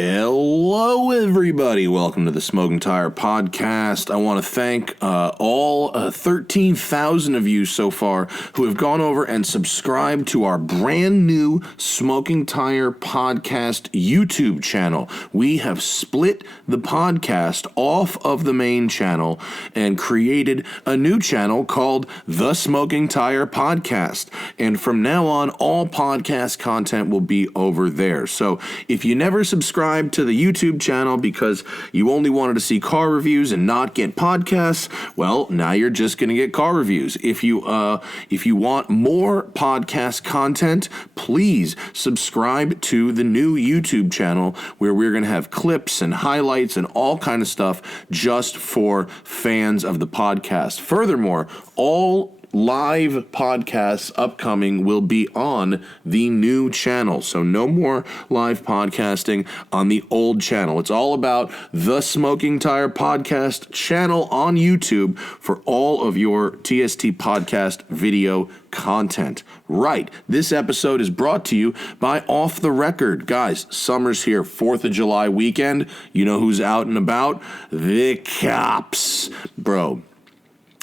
Hello, everybody. Welcome to the Smoking Tire Podcast. I want to thank all 13,000 of you so far who have gone over and subscribed to our brand new Smoking Tire Podcast YouTube channel. We have split the podcast off of the main channel and created a new channel called The Smoking Tire Podcast. And from now on, all podcast content will be over there. So if you never subscribe to the YouTube channel because you only wanted to see car reviews and not get podcasts, well, now you're just going to get car reviews. If you want more podcast content, please subscribe to the new YouTube channel where we're going to have clips and highlights and all kind of stuff just for fans of the podcast. Furthermore, all live podcasts upcoming will be on the new channel. So no more live podcasting on the old channel. It's all about the Smoking Tire Podcast channel on YouTube for all of your TST podcast video content. Right. This episode is brought to you by Off the Record. Guys, summer's here. 4th of July weekend. You know who's out and about? The cops. Bro.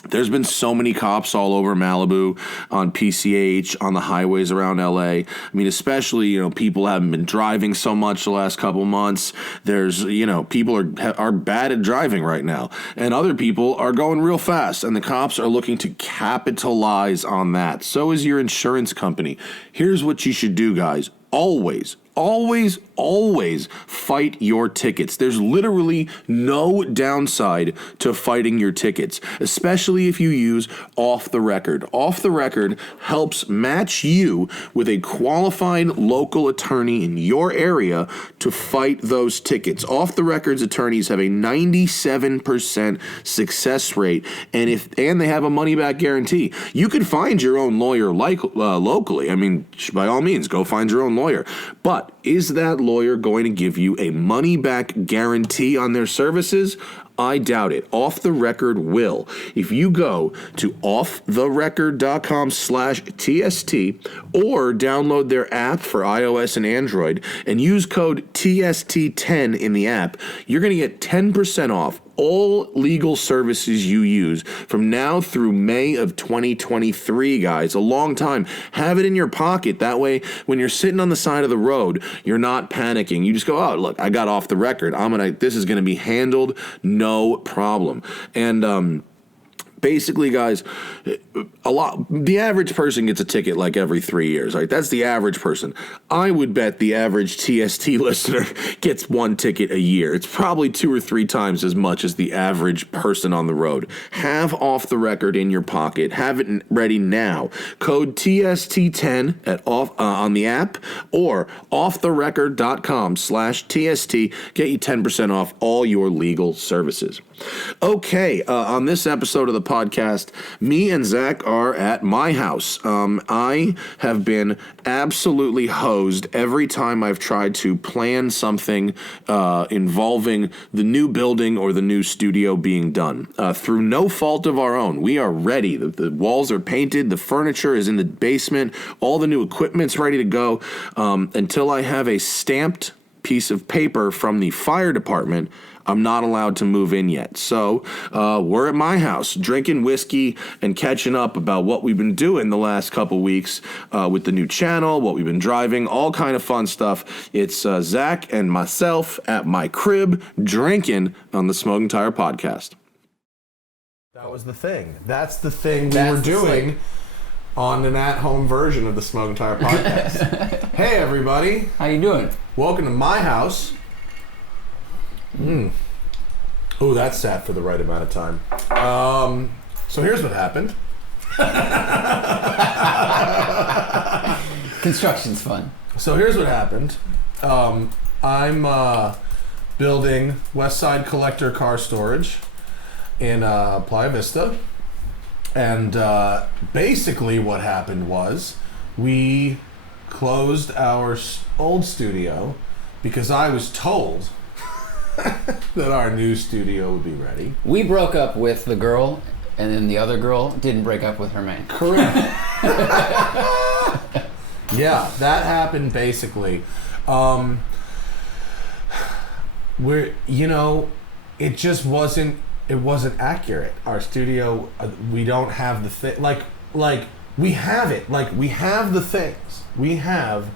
There's been so many cops all over Malibu, on PCH, on the highways around LA. I mean, especially, people haven't been driving so much the last couple months. There's, people are bad at driving right now. And other people are going real fast. And the cops are looking to capitalize on that. So is your insurance company. Here's what you should do, guys. Always fight your tickets. There's literally no downside to fighting your tickets, especially if you use Off the Record. Off the Record helps match you with a qualified local attorney in your area to fight those tickets. Off the Record's attorneys have a 97% success rate, and they have a money-back guarantee. You can find your own lawyer locally. I mean, by all means, go find your own lawyer. But is that lawyer going to give you a money-back guarantee on their services? I doubt it. Off the Record will. If you go to offtherecord.com/TST or download their app for iOS and Android and use code TST10 in the app, you're going to get 10% off all legal services you use from now through May of 2023, guys. A long time. Have it in your pocket. That way, when you're sitting on the side of the road, you're not panicking. You just go, oh, look, I got Off the Record. This is going to be handled no problem. And, basically, guys, the average person gets a ticket like every 3 years, right? That's the average person. I would bet the average TST listener gets one ticket a year. It's probably 2 or 3 times as much as the average person on the road. Have Off the Record in your pocket. Have it ready now. Code TST10 on the app or offtherecord.com/TST. Get you 10% off all your legal services. Okay, on this episode of the podcast, me and Zack are at my house. I have been absolutely hosed every time I've tried to plan something involving the new building or the new studio being done. Through no fault of our own, we are ready. The walls are painted, the furniture is in the basement, all the new equipment's ready to go. Until I have a stamped piece of paper from the fire department, I'm not allowed to move in yet. So we're at my house drinking whiskey and catching up about what we've been doing the last couple weeks with the new channel, what we've been driving, all kind of fun stuff. It's Zack and myself at my crib drinking on the Smoking Tire Podcast. That was the thing. That's the thing we were doing on an at-home version of the Smoking Tire Podcast. Hey, everybody. How you doing? Welcome to my house. Oh, that sat for the right amount of time. So here's what happened. Construction's fun. So here's what happened. I'm building West Side Collector Car Storage in Playa Vista. And basically what happened was we closed our old studio because I was told that our new studio would be ready. We broke up with the girl, and then the other girl didn't break up with her man. Correct. Yeah, that happened basically. it just wasn't accurate. Our studio, we don't have the thing, like we have it, like we have the things. We have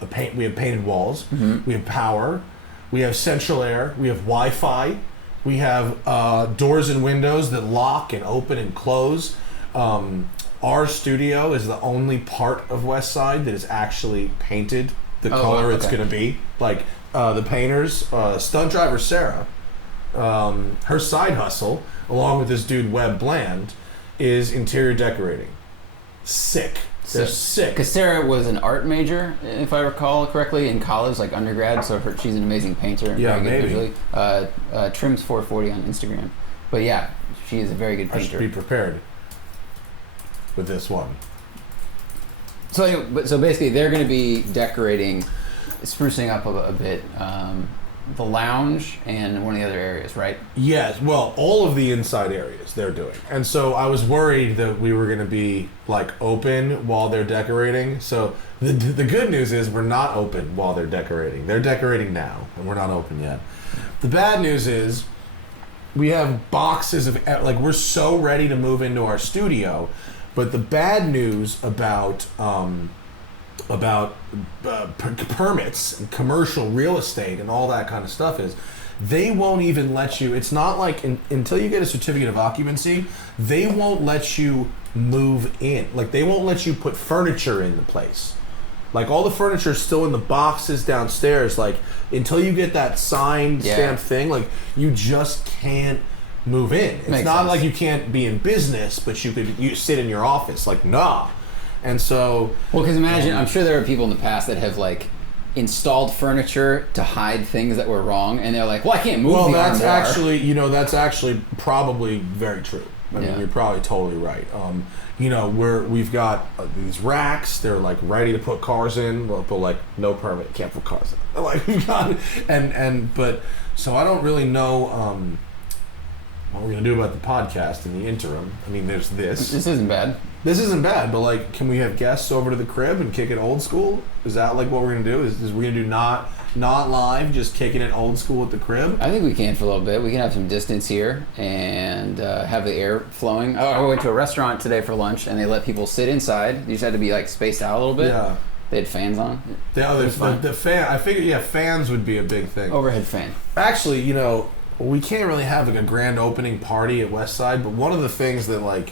we have painted walls, we have power, we have central air, we have Wi-Fi, we have doors and windows that lock and open and close. Our studio is the only part of West Side that is actually painted the color it's going to be. Like the painters, stunt driver Sarah, her side hustle, along with this dude Webb Bland, is interior decorating. Sick. They're sick. Because Sarah was an art major, if I recall correctly, in college, like undergrad. So she's an amazing painter. Yeah, very good maybe. Visually. Trims 440 on Instagram. But yeah, she is a very good painter. I should be prepared with this one. So basically, they're going to be decorating, sprucing up a bit, the lounge and one of the other areas, right? Yes, well, all of the inside areas they're doing. And so I was worried that we were going to be like open while they're decorating. So the good news is we're not open while they're decorating. They're decorating now, and we're not open yet. The bad news is we have boxes of, like, we're so ready to move into our studio, but the bad news about permits and commercial real estate and all that kind of stuff is they won't even let you. It's not like until you get a certificate of occupancy, they won't let you move in. Like, they won't let you put furniture in the place. Like, all the furniture is still in the boxes downstairs. Like, until you get that signed stamp thing, like, you just can't move in. It's Makes not sense. like you can't be in business, but you sit in your office. Like, nah. And so... Well, because imagine, I'm sure there are people in the past that have, like, installed furniture to hide things that were wrong, and they're like, well, I can't move the that's armoire. that's actually probably very true. I mean, you're probably totally right. We've got these racks. They're like ready to put cars in, but like no permit, can't put cars in. Like we've got, but so I don't really know what we're gonna do about the podcast in the interim. I mean, there's this. This isn't bad. This isn't bad, but like, can we have guests over to the crib and kick it old school? Is that like what we're gonna do? Is we're gonna do not live, just kicking it old school at the crib? I think we can for a little bit. We can have some distance here and have the air flowing. Oh, I went to a restaurant today for lunch, and they let people sit inside. You just had to be like spaced out a little bit. Yeah. They had fans on. The fan. I figured, fans would be a big thing. Overhead fan. Actually, we can't really have like a grand opening party at West Side, but one of the things that like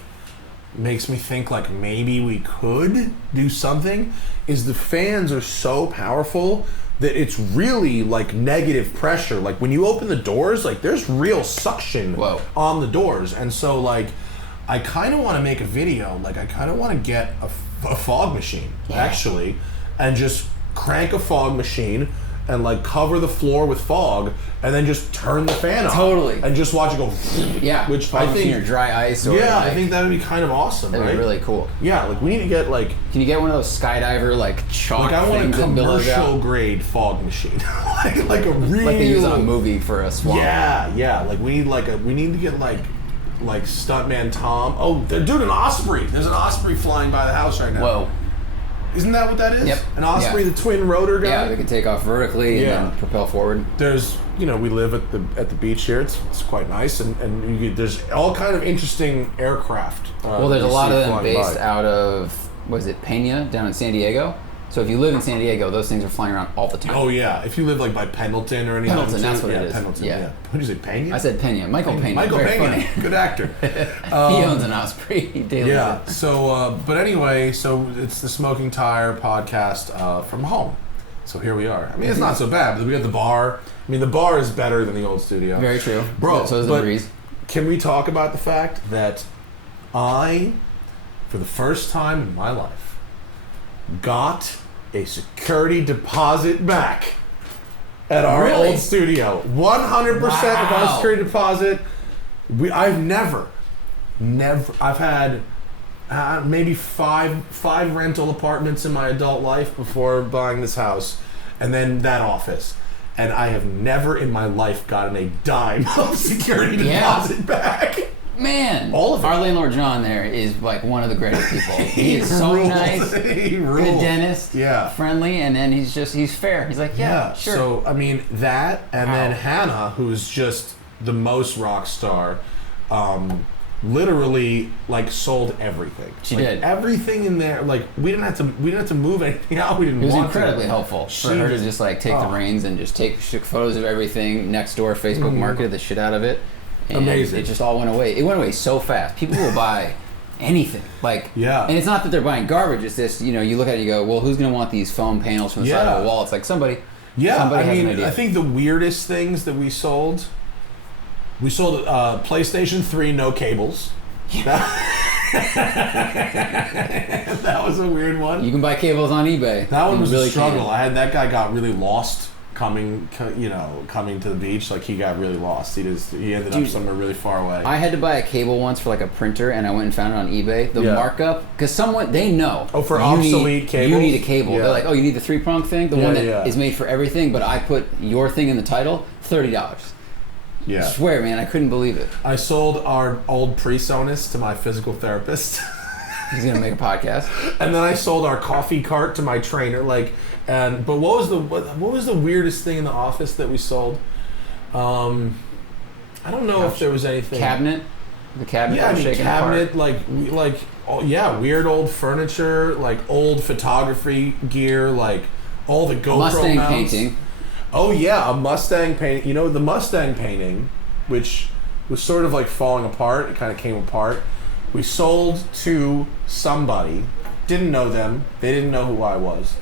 makes me think like maybe we could do something is the fans are so powerful that it's really like negative pressure. Like when you open the doors, like there's real suction on the doors. And so like I kind of want to make a video. Like I kind of want to get a fog machine actually, and just crank a fog machine and like cover the floor with fog, and then just turn the fan on. Totally. And just watch it go. Yeah. Which I think, or dry ice. Or I think that would be kind of awesome. That'd be really cool. Yeah, like we need to get like. Can you get one of those skydiver like chalk Like I want things a that billows out? commercial grade fog machine, like a real. Like they use on a movie for a swamp. Yeah. Like we need to get like stuntman Tom. Oh, dude, an Osprey. There's an Osprey flying by the house right now. Whoa. Isn't that what that is? Yep. An Osprey, the twin rotor guy? Yeah, they can take off vertically and then propel forward. There's, we live at the beach here. It's quite nice, and there's all kind of interesting aircraft. Well, there's a lot of them based out of, was it Pena down in San Diego? So if you live in San Diego, those things are flying around all the time. Oh yeah, if you live like by Pendleton or anything. Pendleton, that's what it is. Pendleton, yeah. What did you say, Pena? I said Pena. Michael Pena. Michael Very Pena, funny. good actor. He owns an Osprey. Yeah. So, but anyway, so it's the Smoking Tire podcast from home. So here we are. I mean, it's not so bad. But we got the bar. I mean, the bar is better than the old studio. Very true, bro. So is the breeze. Can we talk about the fact that I, for the first time in my life, got a security deposit back at our old studio? 100% of our security deposit. I've never. I've had maybe five rental apartments in my adult life before buying this house, and then that office. And I have never in my life gotten a dime of security deposit back. Man, All of it. Our landlord John there is like one of the greatest people. He is so nice, He good rules. dentist, Yeah. friendly, and then he's fair. He's like, yeah, sure. So I mean that, and then Wow. Hannah, who's just the most rock star, literally like sold everything. She Like, did. everything in there. Like we didn't have to move anything out. We didn't It was want incredibly to. helpful She for her to just- just like take the oh. reins and just took photos of everything next door. Facebook marketed the shit out of it. And Amazing. It just all went away. It went away so fast. People will buy anything. Like, Yeah. And it's not that they're buying garbage. It's this, you look at it and you go, well, who's going to want these foam panels from the side of a wall? It's like somebody Yeah, has an I mean, idea. I think the weirdest things that we sold PlayStation 3 no cables. That was a weird one. You can buy cables on eBay. That one You was really a struggle. can. That guy got really lost coming to the beach. Like he got really lost. He ended up Dude, somewhere really far away. I had to buy a cable once for like a printer, and I went and found it on eBay. The Yeah. markup, because they know. Oh, for you obsolete cables? You need a cable. Yeah. They're like, oh, you need the 3-prong thing? The Yeah, one that yeah. is made for everything, but I put your thing in the title, $30. Yeah. I swear, man, I couldn't believe it. I sold our old PreSonus to my physical therapist. He's going to make a podcast. And then I sold our coffee cart to my trainer. But what was the weirdest thing in the office that we sold? I don't know if there was anything. Cabinet? The cabinet? Yeah, I mean, shaking cabinet, apart. weird old furniture, like old photography gear, like all the GoPro Mustang mounts. painting. Oh yeah, a Mustang painting. You know, the Mustang painting, which was sort of like falling apart. It kind of came apart. We sold to somebody. Didn't know them. They didn't know who I was.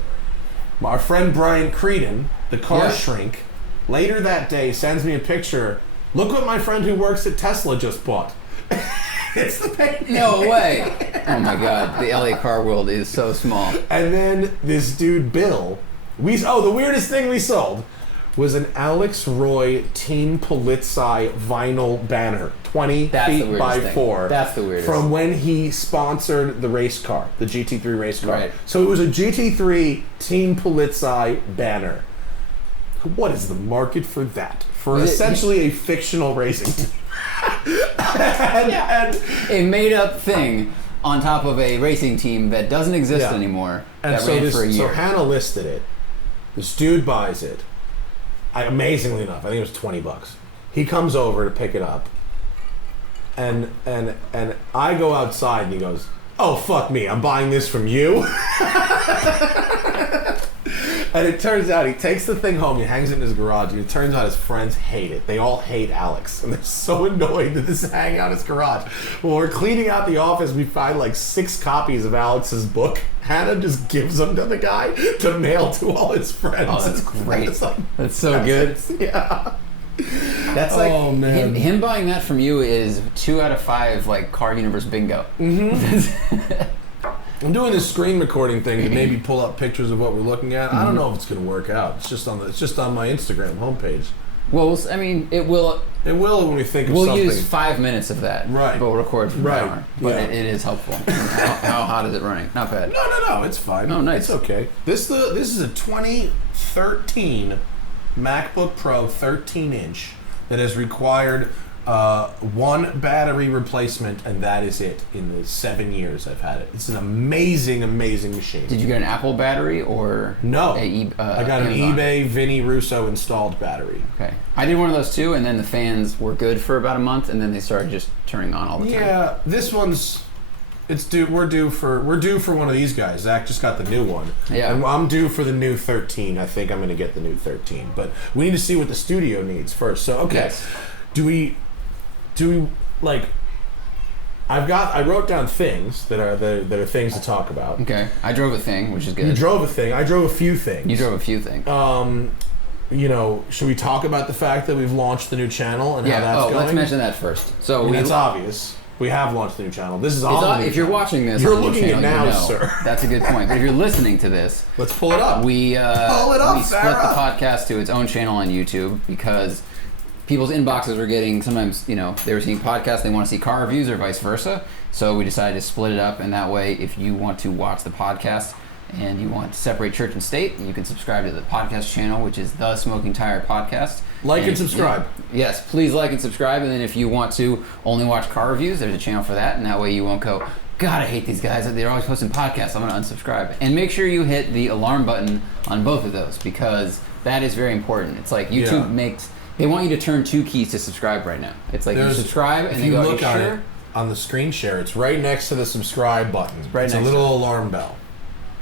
Our friend Brian Creedon, the car shrink, later that day sends me a picture. Look what my friend who works at Tesla just bought. It's the painting. No way. Oh my God. The LA car world is so small. And then this dude, Bill, the weirdest thing we sold was an Alex Roy Team Polizei vinyl banner, 20 That's the feet weirdest by thing. 4. That's the weirdest. From when he sponsored the race car, the GT3 race car. Right. So it was a GT3 Team Polizei banner. What is the market for that? For essentially a fictional racing team. and A made-up thing on top of a racing team that doesn't exist Yeah. anymore. And that so ran for a year. So Hannah listed it. This dude buys it. Amazingly enough, I think it was $20. He comes over to pick it up, and I go outside, and he goes, "Oh fuck me, I'm buying this from you." And it turns out he takes the thing home, he hangs it in his garage, and it turns out his friends hate it. They all hate Alex, and they're so annoyed that this is hanging out in his garage. When we're cleaning out the office, we find like 6 copies of Alex's book. Hannah just gives them to the guy to mail to all his friends. Oh, that's great. It's like, That's so good. yeah. That's like Oh, man. him buying that from you is 2 out of 5 like car universe bingo. I'm doing this screen recording thing to maybe pull up pictures of what we're looking at. I don't know if it's going to work out. It's just on my Instagram homepage. Well, I mean, it will. It will when we think of We'll something. use 5 minutes of that. Right. But we'll record for Right. an hour. But Yeah. it is helpful. How hot is it running? Not bad. No, it's fine. Oh, nice. It's okay. This is a 2013 MacBook Pro 13-inch that has required 1 battery replacement, and that is it in the 7 years I've had it. It's an amazing, amazing machine. Did you get an Apple battery or No. I I got an eBay Vinny Russo installed battery. Okay, I did one of those too, and then the fans were good for about a month, and then they started just turning on all the time. Yeah, this one's we're due for one of these guys. Zach just got the new one. Yeah. And I'm due for the new 13. I think I'm going to get the new 13, but we need to see what the studio needs first. So okay, Yes. do we like? I wrote down things that are things to talk about. Okay, I drove a thing, which is good. You drove a thing. I drove a few things. You drove a few things. Should we talk about the fact that we've launched the new channel and how that's going? Let's mention that first. So It's obvious. We have launched the new channel. This is It's on the on, new if you're channel. watching this, You're on the looking channel, at now, you know. sir. That's a good point. But if you're listening to this, Let's pull it up. we Pull it up, we split the Farah. podcast to its own channel on YouTube because people's inboxes were getting sometimes they were seeing podcasts, they want to see car reviews or vice versa. So we decided to split it up, and that way, if you want to watch the podcast and you want to separate church and state, you can subscribe to the podcast channel, which is The Smoking Tire Podcast. And subscribe. Yes, please like and subscribe. And then if you want to only watch car reviews, there's a channel for that. And that way you won't go, God, I hate these guys. They're always posting podcasts. I'm going to unsubscribe. And make sure you hit the alarm button on both of those, because that is very important. It's like YouTube makes... They want you to turn 2 keys to subscribe right now. It's like you subscribe and they go, look on it on the screen share, it's right next to the subscribe button. It's a little alarm bell.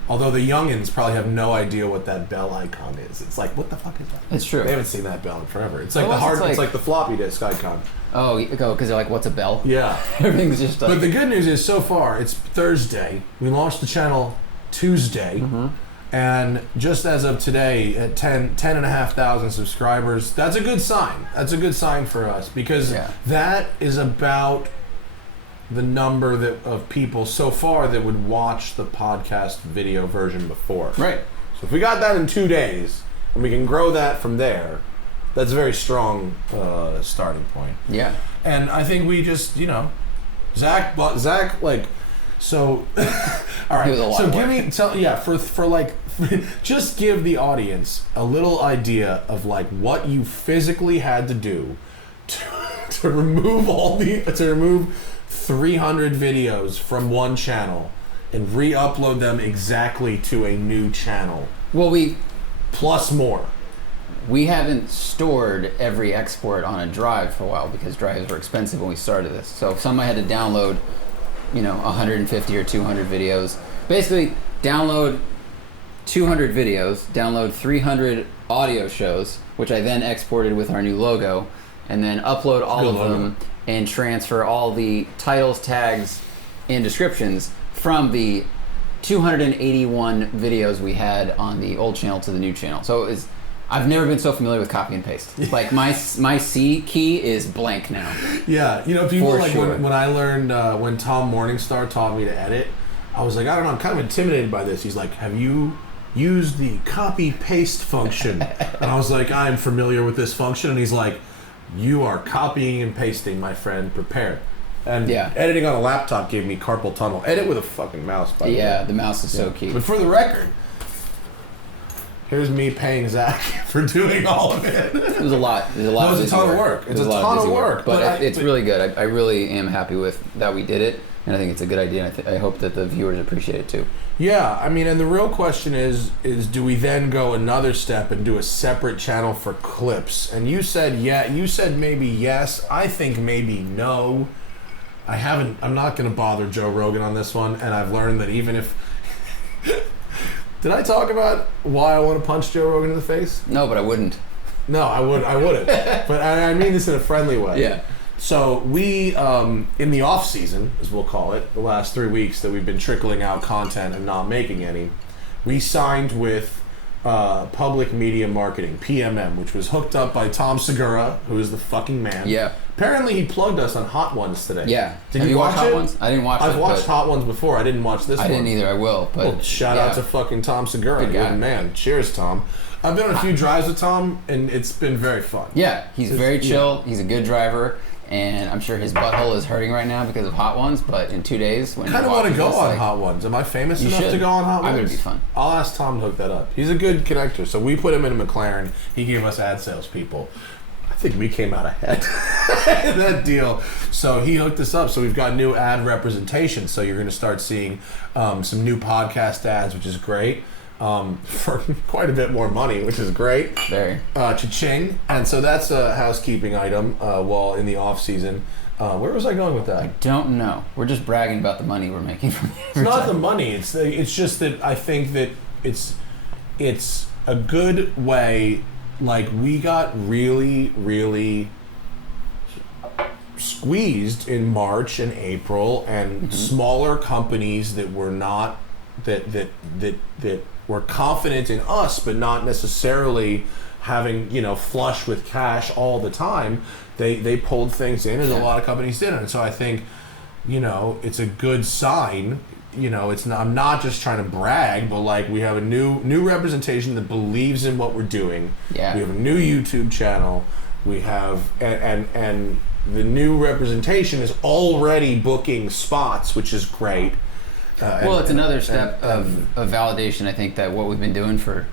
Although the youngins probably have no idea what that bell icon is. It's like, what the fuck is that? It's true. They haven't seen that bell in forever. It's like it's like the floppy disk icon. Oh, because they're like, what's a bell? Yeah. Everything's just like... But the good news is, so far, it's Thursday. We launched the channel Tuesday. Mm-hmm. And just as of today, at 10,500 subscribers, that's a good sign. That's a good sign for us, because that is about the number of people so far that would watch the podcast video version before. Right. So if we got that in 2 days, and we can grow that from there, that's a very strong starting point. Yeah. And I think we just, Zack, like... So, all right. So just give the audience a little idea of like what you physically had to do to remove 300 videos from one channel and re-upload them exactly to a new channel. Well, plus more. We haven't stored every export on a drive for a while because drives were expensive when we started this. So some I had to download. 150 or 200 videos. Basically, download 200 videos, download 300 audio shows, which I then exported with our new logo, and then upload all of them and transfer all the titles, tags, and descriptions from the 281 videos we had on the old channel to the new channel. So I've never been so familiar with copy and paste. Like my C key is blank now. Yeah, people when I learned when Tom Morningstar taught me to edit, I was like, I don't know, I'm kind of intimidated by this. He's like, have you used the copy paste function? And I was like, I'm familiar with this function. And he's like, you are copying and pasting, my friend. Prepare. And editing on a laptop gave me carpal tunnel. Edit with a fucking mouse, by the way. Yeah, the mouse is so key. But for the record, here's me paying Zack for doing all of it. It was a lot. It was a ton of work. It's a ton of work. But it's really good. I really am happy with that we did it, and I think it's a good idea. And I hope that the viewers appreciate it too. Yeah, I mean, and the real question is do we then go another step and do a separate channel for clips? And you said you said maybe yes. I think maybe no. I'm not going to bother Joe Rogan on this one, and I've learned that even if... Did I talk about why I want to punch Joe Rogan in the face? No, but I wouldn't. No, I wouldn't. But I mean this in a friendly way. Yeah. So we, in the off season, as we'll call it, the last 3 weeks that we've been trickling out content and not making any, we signed with Public Media Marketing, PMM, which was hooked up by Tom Segura, who is the fucking man. Yeah. Apparently he plugged us on Hot Ones today. Yeah. Did you watch Hot it? Ones? I didn't watch it. I've watched Hot Ones before. I didn't watch this one. I didn't either. I will. But well, shout out to fucking Tom Segura. You're the man. Cheers, Tom. I've been on a few drives with Tom, and it's been very fun. Yeah. He's very chill. He's a good driver. And I'm sure his butthole is hurting right now because of Hot Ones, but in 2 days... I kind of want to go on Hot Ones. Am I famous enough to go on Hot Ones? I think it'd be fun. I'll ask Tom to hook that up. He's a good connector. So we put him in a McLaren. He gave us ad sales people. I think we came out ahead in that deal. So he hooked us up. So we've got new ad representation. So you're going to start seeing some new podcast ads, which is great. For quite a bit more money, which is great. Very. Cha-ching. And so that's a housekeeping item while in the off season. Where was I going with that? I don't know. We're just bragging about the money we're making from it. It's not the money. It's just that I think that it's a good way. Like, we got really, really squeezed in March and April, and smaller companies that were not that were confident in us, but not necessarily having flush with cash all the time. They pulled things in, as a lot of companies did, and so I think it's a good sign. It's not, I'm not just trying to brag, but like we have a new representation that believes in what we're doing. Yeah. We have a new YouTube channel. We have and the new representation is already booking spots, which is great. Well, it's another step of validation. I think that what we've been doing for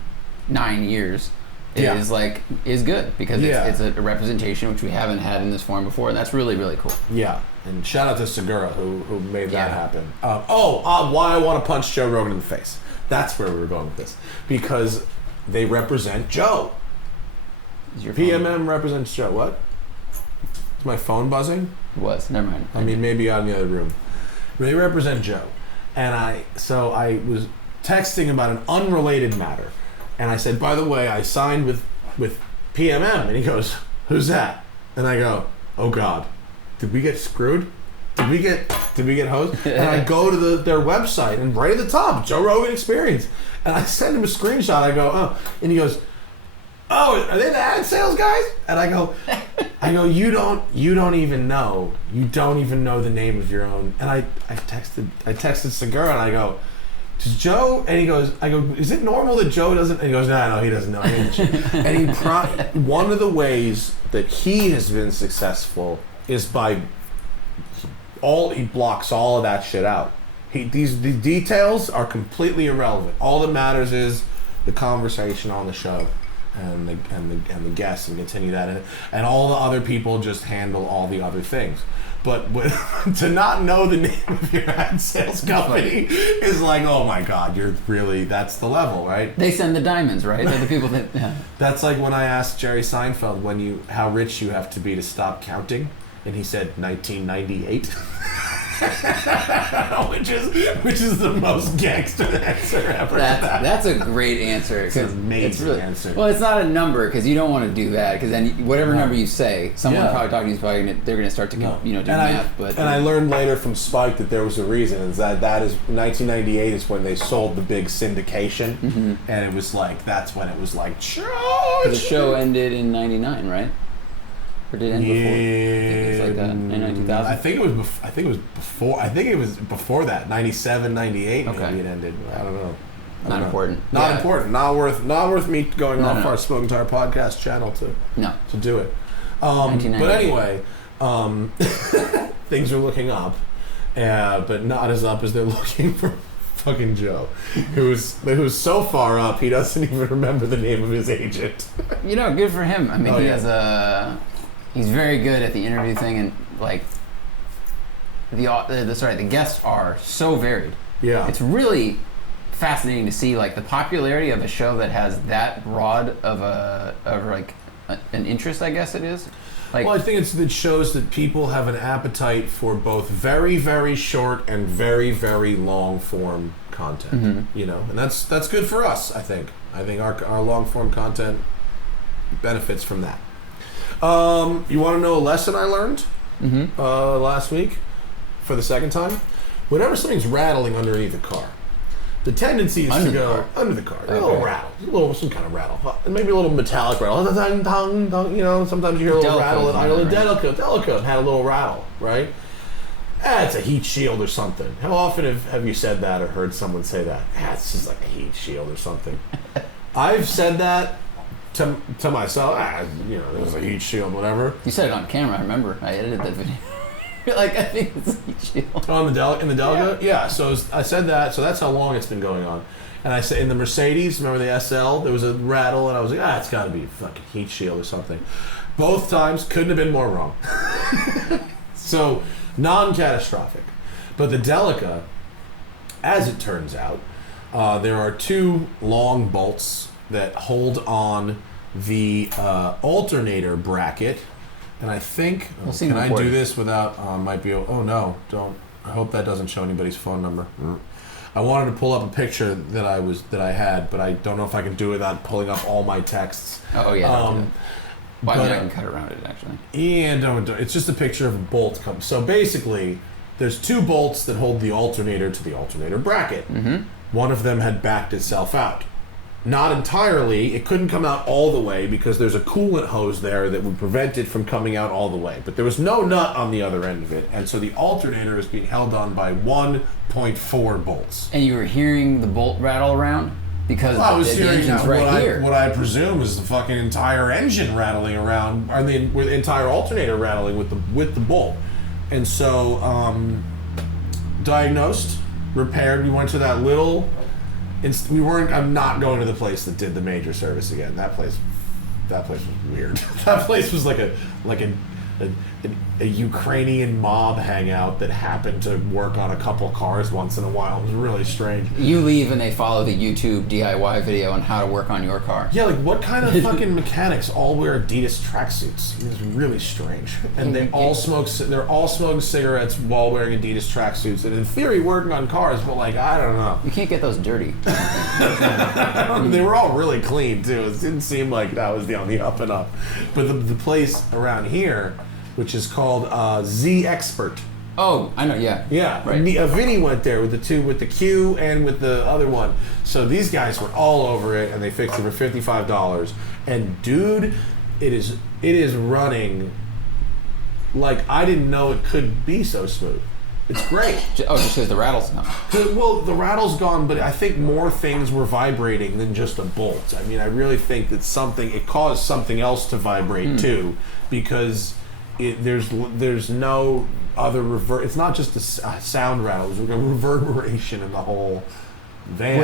9 years is good because it's a representation which we haven't had in this form before, and that's really, really cool. Yeah, and shout out to Segura who made that happen. Why I want to punch Joe Rogan in the face. That's where we were going with this, because they represent Joe. PMM represents Joe. What? Is my phone buzzing? It was. Never mind. I mean, maybe out in the other room. They represent Joe. And I was texting about an unrelated matter. And I said, by the way, I signed with PMM. And he goes, who's that? And I go, oh God, did we get screwed? Did we get hosed? And I go to their website and right at the top, Joe Rogan Experience. And I send him a screenshot. I go, oh. And he goes, oh, are they the ad sales guys? And I go, you don't even know. You don't even know the name of your own. And I texted Segura and I go, does Joe? And I go, is it normal that Joe doesn't? And he goes, no, he doesn't know. And one of the ways that he has been successful is by he blocks all of that shit out. The details are completely irrelevant. All that matters is the conversation on the show. And the guests, and continue that, and all the other people just handle all the other things. But to not know the name of your ad sales company is like, oh my God, that's the level, right? They send the diamonds, right? They're the people that. Yeah. That's like when I asked Jerry Seinfeld how rich you have to be to stop counting, and he said 1998. which is the most gangster answer ever. That's a great answer. It's an amazing answer. Well, it's not a number because you don't want to do that because then whatever number you say, someone probably talking to you they're going to start to do math. I learned later from Spike that there was a reason. Is that is 1998 is when they sold the big syndication, and it was like that's when it was like. The show ended in '99, right? Or did it end before? I think it's like that. 99, 2000? I think it was before. I think it was before that. 97, 98 maybe it ended. I don't know. Not important. Not important. Not worth me going off our Smoking Tire podcast channel to do it. But anyway, things are looking up, but not as up as they're looking for fucking Joe, who's so far up he doesn't even remember the name of his agent. Good for him. I mean, he's very good at the interview thing, and like the guests are so varied. Yeah, it's really fascinating to see like the popularity of a show that has that broad of an interest. I guess it is. Like, well, I think it shows that people have an appetite for both very, very short and very, very long form content. And that's good for us. I think our long form content benefits from that. You want to know a lesson I learned last week for the second time? Whenever something's rattling underneath a car, the tendency is to go under the car. A little rattle, some kind of rattle, maybe a little metallic rattle. Sometimes you hear a little rattle. The Delica had a little rattle, right? It's a heat shield or something. How often have you said that or heard someone say that? It's just like a heat shield or something. I've said that to myself. There's a heat shield, whatever. You said it on camera. I remember. I edited that video. You're like, I think it's a heat shield. Oh, in the Delica? Yeah. So I said that. So that's how long it's been going on. And I said in the Mercedes, remember the SL? There was a rattle, and I was like, it's got to be a fucking heat shield or something. Both times couldn't have been more wrong. So non-catastrophic. But the Delica, as it turns out, there are two long bolts that hold on the alternator bracket, and I think can I do this without might be no, don't. I hope that doesn't show anybody's phone number. I wanted to pull up a picture that I had, but I don't know if I can do it without pulling up all my texts. Oh yeah. Well, I can cut around it actually. And it's just a picture of a bolt. So basically, there's two bolts that hold the alternator to the alternator bracket. One of them had backed itself out. Not entirely. It couldn't come out all the way because there's a coolant hose there that would prevent it from coming out all the way. But there was no nut on the other end of it. And so the alternator is being held on by 1.4 bolts. And you were hearing the bolt rattle around? Because I was hearing engine's here. What I presume is the fucking entire engine rattling around, or the entire alternator rattling with the bolt. And so, diagnosed, repaired. We went to that little. We weren't. I'm not going to the place that did the major service again. That place was weird. That place was like a Ukrainian mob hangout that happened to work on a couple cars once in a while. It was really strange. You leave and they follow the YouTube DIY video on how to work on your car. Yeah, like what kind of fucking mechanics all wear Adidas tracksuits? It was really strange. And they're all smoking cigarettes while wearing Adidas tracksuits. And in theory, working on cars, but like, I don't know. You can't get those dirty. They were all really clean too. It didn't seem like that was on the up and up. But the place around here, which is called Z Expert. Oh, I know, yeah. Yeah, right. Vinny went there with the Q and with the other one. So these guys were all over it, and they fixed it for $55. And dude, it is running like I didn't know it could be so smooth. It's great. Oh, just because the rattle's gone. Well, the rattle's gone, but I think more things were vibrating than just a bolt. I mean, I really think that it caused something else to vibrate too, because there's no other it's not just a sound rattle. There's a reverberation in the whole van.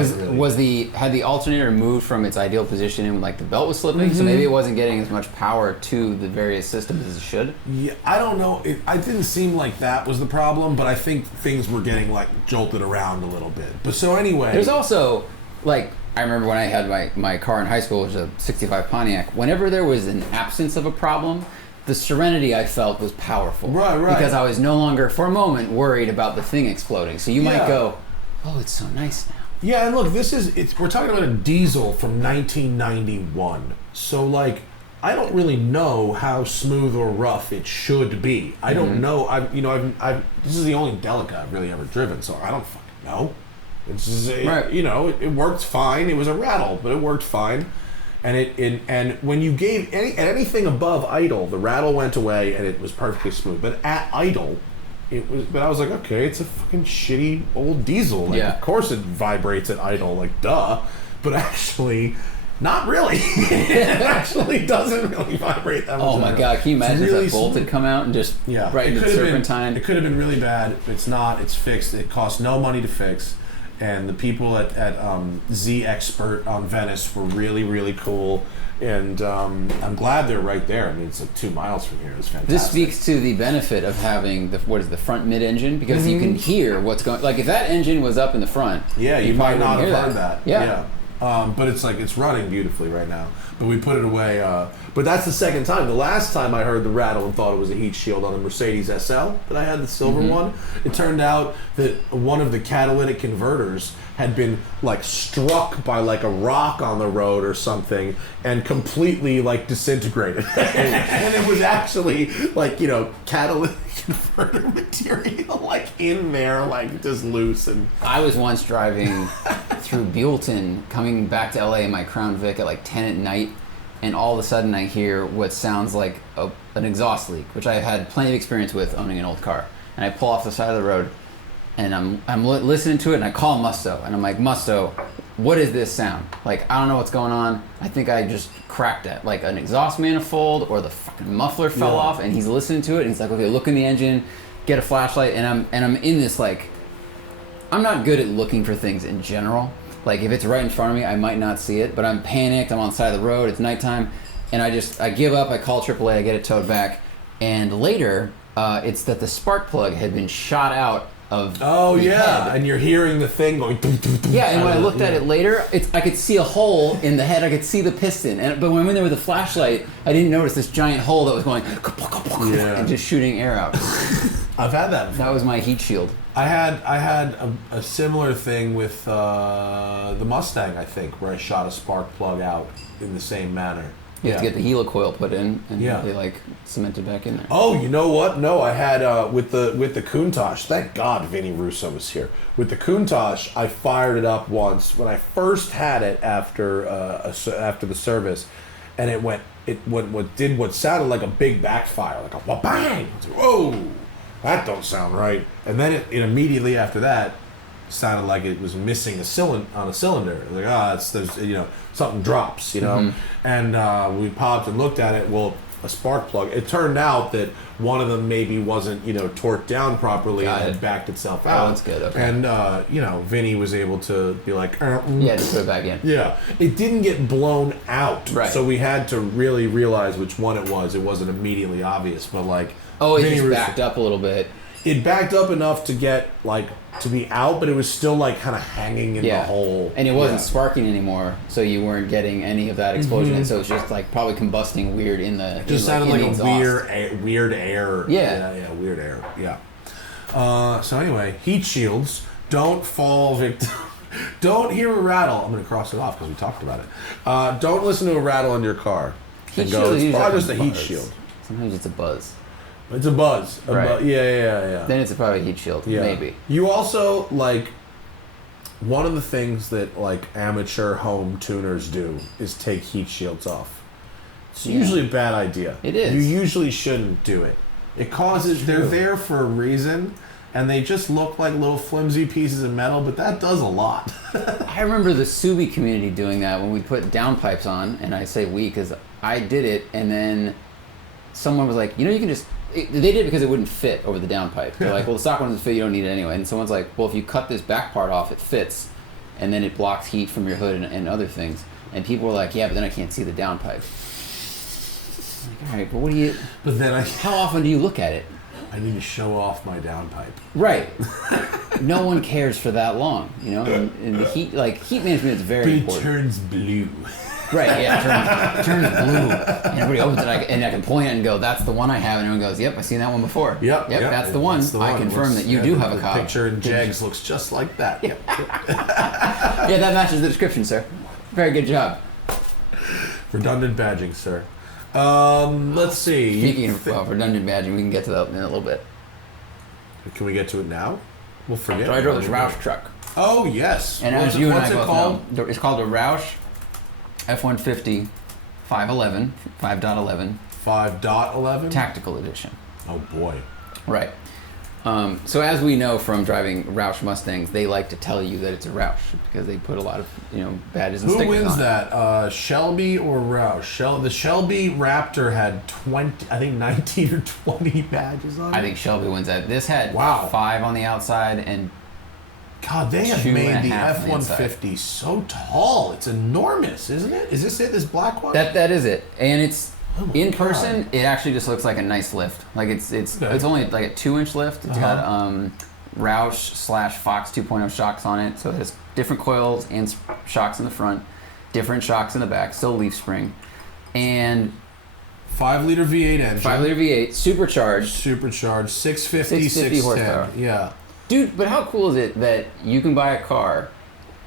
Had the alternator moved from its ideal position and like the belt was slipping, so maybe it wasn't getting as much power to the various systems as it should? Yeah, I don't know. It didn't seem like that was the problem, but I think things were getting like jolted around a little bit. But so anyway, there's also like I remember when I had my car in high school, which was a '65 Pontiac. Whenever there was an absence of a problem, the serenity I felt was powerful. Right. Because I was no longer, for a moment, worried about the thing exploding. So you might go, oh, it's so nice now. Yeah, and look, we're talking about a diesel from 1991. So, like, I don't really know how smooth or rough it should be. I don't know. This is the only Delica I've really ever driven, so I don't fucking know. Right. It worked fine. It was a rattle, but it worked fine. And when you gave anything above idle, the rattle went away and it was perfectly smooth. But at idle, but I was like, okay, it's a fucking shitty old diesel. Like, of course it vibrates at idle, like duh. But actually, not really. It actually doesn't really vibrate that much. Oh my god, can you imagine really if that bolt had come out and just right into the serpentine? It could have been really bad. It's not. It's fixed. It costs no money to fix. And the people at Z Expert on Venice were really, really cool. And I'm glad they're right there. I mean, it's like 2 miles from here. It's fantastic. This speaks to the benefit of having the front mid-engine, because you can hear what's going. Like if that engine was up in the front, you might not have heard that. Yeah. But it's running beautifully right now. But we put it away. But that's the second time. The last time I heard the rattle and thought it was a heat shield on the Mercedes SL that I had, the silver one. It turned out that one of the catalytic converters had been like struck by like a rock on the road or something and completely like disintegrated. And it was actually like, catalytic converter material like in there, like just loose. And I was once driving through Buellton coming back to LA in my Crown Vic at like 10 at night, and all of a sudden I hear what sounds like an exhaust leak, which I've had plenty of experience with owning an old car. And I pull off the side of the road, and I'm listening to it, and I call Musto, and I'm like, Musto, what is this sound? Like, I don't know what's going on. I think I just cracked it, like an exhaust manifold or the fucking muffler fell off. And he's listening to it, and he's like, okay, look in the engine, get a flashlight, and I'm in this like, I'm not good at looking for things in general. Like if it's right in front of me, I might not see it, but I'm panicked. I'm on the side of the road. It's nighttime, and I give up. I call AAA. I get it towed back, and later it's that the spark plug had been shot out of. Oh the yeah, head. and you're hearing the thing going. Yeah, and when I looked at it later, I could see a hole in the head. I could see the piston, but when I went there with a flashlight, I didn't notice this giant hole that was going and just shooting air out. I've had that before. That was my heat shield. I had a similar thing with the Mustang, I think, where I shot a spark plug out in the same manner. You have to get the helicoil put in, and Yeah. they like cement it back in there. Oh, you know what? No, I had with the Countach. Thank God Vinny Russo was here. With the Countach, I fired it up once when I first had it after the service, and it did what sounded like a big backfire, like a bang. Whoa, that don't sound right. And then it immediately after that sounded like it was missing a cylinder. Like there's something drops, And we popped and looked at it. Well, a spark plug. It turned out that one of them maybe wasn't, torqued down properly and had backed itself out. Oh, that's good. Okay. And, Vinny was able to be like, yeah, just put it back in. Yeah. It didn't get blown out. Right. So we had to really realize which one it was. It wasn't immediately obvious, but like... Oh, it just backed up a little bit. It backed up enough to get, to be out, but it was still, kind of hanging in the hole. And it wasn't sparking anymore, so you weren't getting any of that explosion. And so it's just, probably combusting weird in the... It just sounded like a weird air. Yeah. Yeah, weird air. Yeah. So anyway, heat shields. Don't fall victim... Don't hear a rattle. I'm going to cross it off because we talked about it. Don't listen to a rattle in your car. It's probably just a heat shield. Sometimes it's a buzz. It's a buzz. Right. Yeah. Then it's probably a heat shield, maybe. You also, one of the things that, amateur home tuners do is take heat shields off. It's usually a bad idea. It is. You usually shouldn't do it. It causes... They're there for a reason, and they just look like little flimsy pieces of metal, but that does a lot. I remember the Subi community doing that when we put downpipes on, and I say we because I did it, and then someone was like, you can just... They did it because it wouldn't fit over the downpipe. They're like, well, the stock one doesn't fit, you don't need it anyway. And someone's like, well, if you cut this back part off, it fits, and then it blocks heat from your hood and other things. And people were like, yeah, but then I can't see the downpipe. I'm like, all right, but what do you... But then How often do you look at it? I need to show off my downpipe. Right. No one cares for that long, And the heat management is very important. But it turns blue. Right, yeah, it turns blue. And everybody opens it, and I can point it and go, that's the one I have. And everyone goes, yep, I've seen that one before. Yep, that's the one. I confirm that you do have a cop. The picture in Jags looks just like that. Yeah, that matches the description, sir. Very good job. Redundant badging, sir. Let's see. Speaking of redundant badging, we can get to that in a little bit. Can we get to it now? We'll forget. So I drove this Roush truck. Oh, yes. And as you and I both know, it's called a Roush F-150 5.11. 5.11? Tactical edition. Oh, boy. Right. So as we know from driving Roush Mustangs, they like to tell you that it's a Roush because they put a lot of badges and stickers on it. Who wins that? Shelby or Roush? The Shelby Raptor had 19 or 20 badges on it. I think Shelby wins that. This had 5 on the outside and God, they have made the F-150 so tall. It's enormous, isn't it? Is this it? This black one? That is it. And it's in person. It actually just looks like a nice lift. Like it's only like a 2-inch lift. It's got Roush / Fox 2.0 shocks on it, so it has different coils and shocks in the front, different shocks in the back. Still leaf spring, and 5-liter V8 engine. 5-liter V8, supercharged. 650 horsepower. Yeah. Dude, but how cool is it that you can buy a car,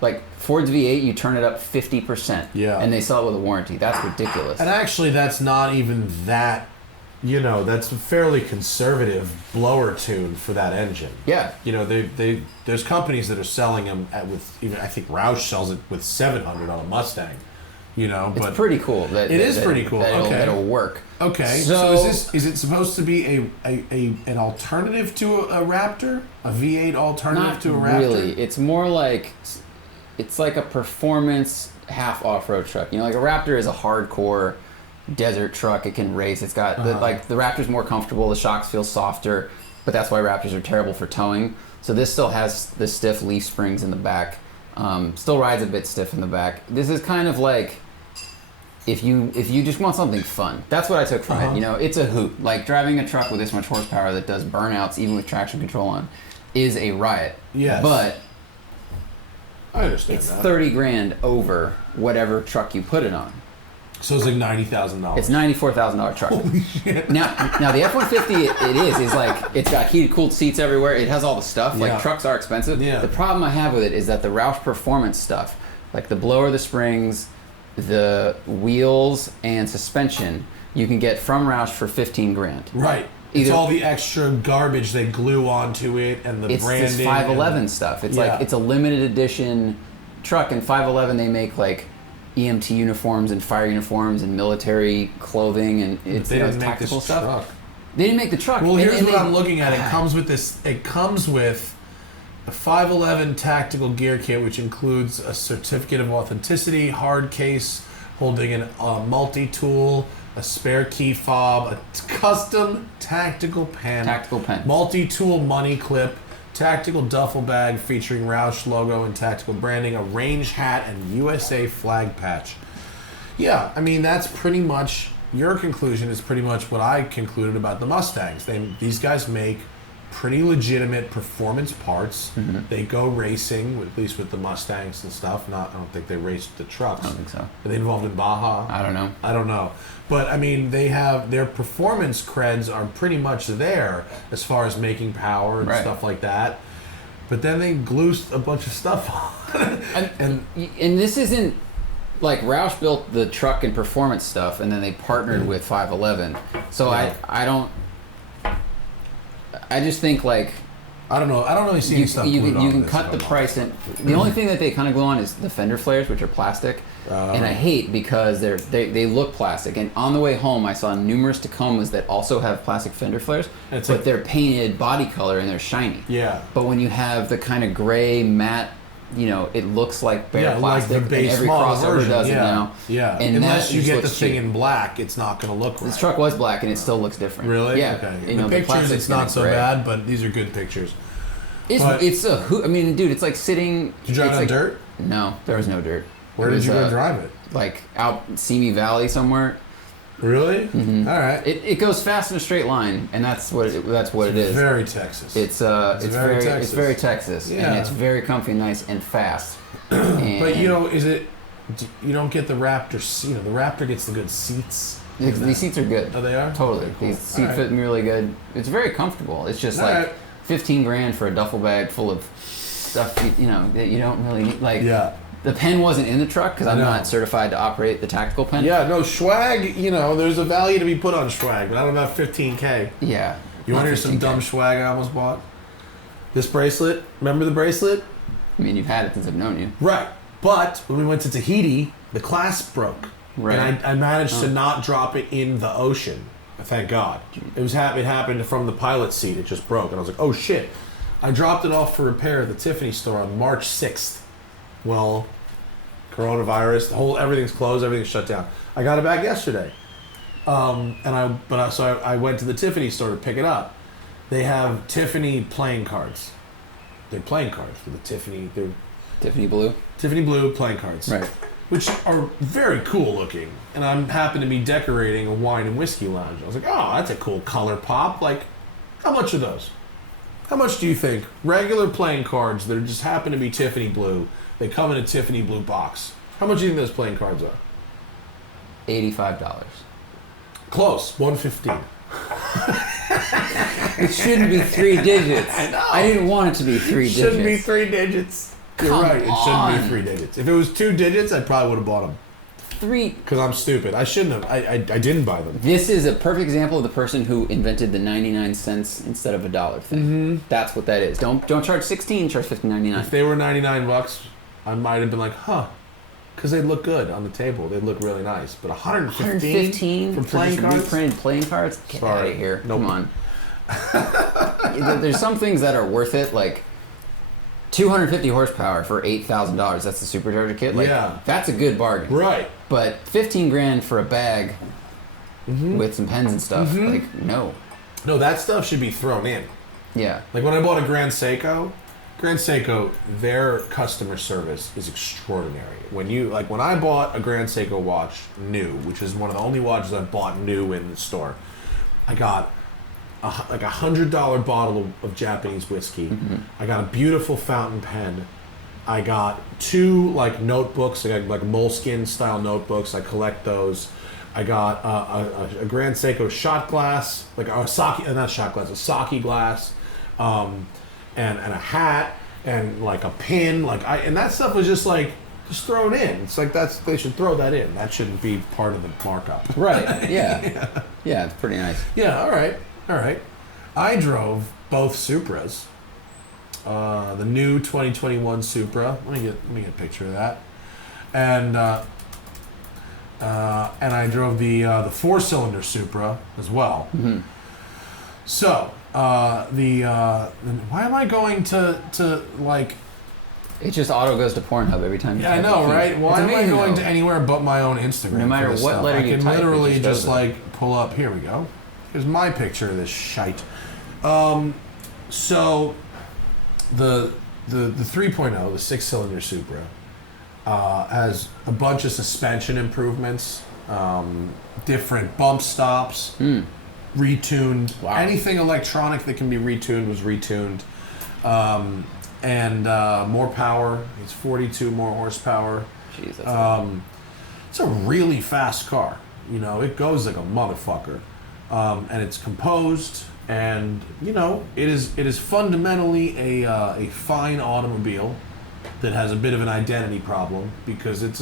like Ford's V8, you turn it up 50%, and they sell it with a warranty. That's ridiculous. And actually, that's not even that, that's a fairly conservative blower tune for that engine. Yeah. There's companies that are selling them with even, I think Roush sells it with 700 on a Mustang. But it's pretty cool. It is pretty cool. That'll work. Okay, so is it supposed to be an alternative to a Raptor? A V8 alternative to a Raptor? Not really. It's more like it's like a performance half off-road truck. Like a Raptor is a hardcore desert truck. It can race. It's got the Raptor's more comfortable. The shocks feel softer, but that's why Raptors are terrible for towing. So this still has the stiff leaf springs in the back. Still rides a bit stiff in the back. This is kind of like if you just want something fun. That's what I took from it. It's a hoot. Like driving a truck with this much horsepower that does burnouts even with traction control on is a riot. Yes. But I understand it's that. $30,000 over whatever truck you put it on. So it's like $90,000. It's $94,000 truck. Holy shit. Now the F-150 is like it's got heated cooled seats everywhere. It has all the stuff. Like trucks are expensive. Yeah. The problem I have with it is that the Roush performance stuff, like the blower, the springs, the wheels and suspension, you can get from Roush for $15,000. Right. It's all the extra garbage they glue onto it and the branding. It's this 511 stuff. It's like it's a limited edition truck, and 511 they make like EMT uniforms and fire uniforms and military clothing and it's tactical stuff. Truck. They didn't make the truck. Well, here's what I'm looking at. It comes with this. It comes with a 511 tactical gear kit, which includes a certificate of authenticity, hard case holding a multi-tool, a spare key fob, a custom tactical pen, multi-tool money clip, tactical duffel bag featuring Roush logo and tactical branding, a range hat, and USA flag patch. Yeah, I mean, that's pretty much, your conclusion is pretty much what I concluded about the Mustangs. These guys make pretty legitimate performance parts. They go racing, at least with the Mustangs and stuff. I don't think they raced the trucks. I don't think so. Are they involved in Baja? I don't know. But I mean, they have their performance creds are pretty much there as far as making power and stuff like that. But then they glue a bunch of stuff on. and this isn't like Roush built the truck and performance stuff, and then they partnered with 511. So I just think like I don't know. I don't really see any stuff. You can cut the price, and the only thing that they kind of glue on is the fender flares, which are plastic, and I hate because they look plastic. And on the way home, I saw numerous Tacomas that also have plastic fender flares, but they're painted body color and they're shiny. Yeah. But when you have the kind of gray matte, it looks like bare plastic. Like the base and every model crossover version. does it now. Yeah. And unless you get the thing cheap. in black, it's not going to look right. This truck was black and it still looks different. Really? Yeah. Okay. In the pictures, it's not so bad, but these are good pictures. It's a hoot. I mean, dude, it's like sitting. Did you drive on dirt? No, there was no dirt. Where did you go drive it? Like out Simi Valley somewhere. Really? Mm-hmm. All right. It goes fast in a straight line, and that's what it is. Very Texas. It's very Texas, yeah. And it's very comfy, nice, and fast. But you don't get the Raptor seat. The Raptor gets the good seats. These seats are good. Oh, they are? Totally. Okay, cool. These seats fit me really good. It's very comfortable. It's just like $15,000 for a duffel bag full of stuff that you don't really need. Like, the pen wasn't in the truck because I'm not certified to operate the tactical pen. Yeah, no, shwag, there's a value to be put on shwag, but I don't know about $15K. Yeah. You want to hear some dumb shwag I almost bought? This bracelet, remember the bracelet? I mean, you've had it since I've known you. Right. But when we went to Tahiti, the clasp broke. Right. And I managed to not drop it in the ocean. Thank God. It happened from the pilot's seat. It just broke. And I was like, oh, shit. I dropped it off for repair at the Tiffany store on March 6th. Well, coronavirus, everything's closed, everything's shut down. I got it back yesterday. So I went to the Tiffany store to pick it up. They have Tiffany playing cards. They're playing cards for the Tiffany. They're Tiffany blue? Tiffany blue playing cards. Right. Which are very cool looking. And I happen to be decorating a wine and whiskey lounge. I was like, oh, that's a cool color pop. Like, how much are those? How much do you think? Regular playing cards that just happen to be Tiffany blue. They come in a Tiffany blue box. How much do you think those playing cards are? $85. Close. $115. It shouldn't be 3 digits. I know. I didn't want it to be 3 digits. Shouldn't be 3 digits. You're right. It shouldn't be 3 digits. If it was 2 digits, I probably would have bought them. 3. Because I'm stupid. I shouldn't have. I didn't buy them. This is a perfect example of the person who invented the 99 cents instead of $1 thing. Mm-hmm. That's what that is. Don't charge 16. Charge $15.99. If they were $99, I might have been like, huh. Because they look good on the table. They look really nice. But $115 for playing cards? Reprinted playing cards? Get out of here. Nope. Come on. There's some things that are worth it, like 250 horsepower for $8,000. That's the Supercharged kit. Like, that's a good bargain. Right. But $15,000 for a bag with some pens and stuff, like, no. No, that stuff should be thrown in. Yeah. Like when I bought a Grand Seiko, their customer service is extraordinary. When I bought a Grand Seiko watch new, which is one of the only watches I've bought new in the store, I got a $100 bottle of Japanese whiskey. Mm-hmm. I got a beautiful fountain pen. I got 2 notebooks, I got moleskin style notebooks. I collect those. I got a Grand Seiko shot glass, a sake glass, and a hat and a pin, and that stuff was just thrown in. It's they should throw that in. That shouldn't be part of the markup. Right. Yeah. Yeah, it's pretty nice. Yeah. All right. I drove both Supras. The new 2021 Supra. Let me get a picture of that. And I drove the 4-cylinder Supra as well. Mm-hmm. So why am I going to It just auto goes to Pornhub every time. Yeah, I know, right? Why am I going to anywhere but my own Instagram? No matter what letter you type, I can literally it just like pull up. Here we go. Here's my picture of this shite. So the 3.0, the 6-cylinder Supra, has a bunch of suspension improvements, different bump stops, retuned. Wow. Anything electronic that can be retuned was retuned. And more power. It's 42 more horsepower. Jeez, that's it's a really fast car. You know, it goes like a motherfucker. And it's composed, and you know, it is fundamentally a fine automobile that has a bit of an identity problem because it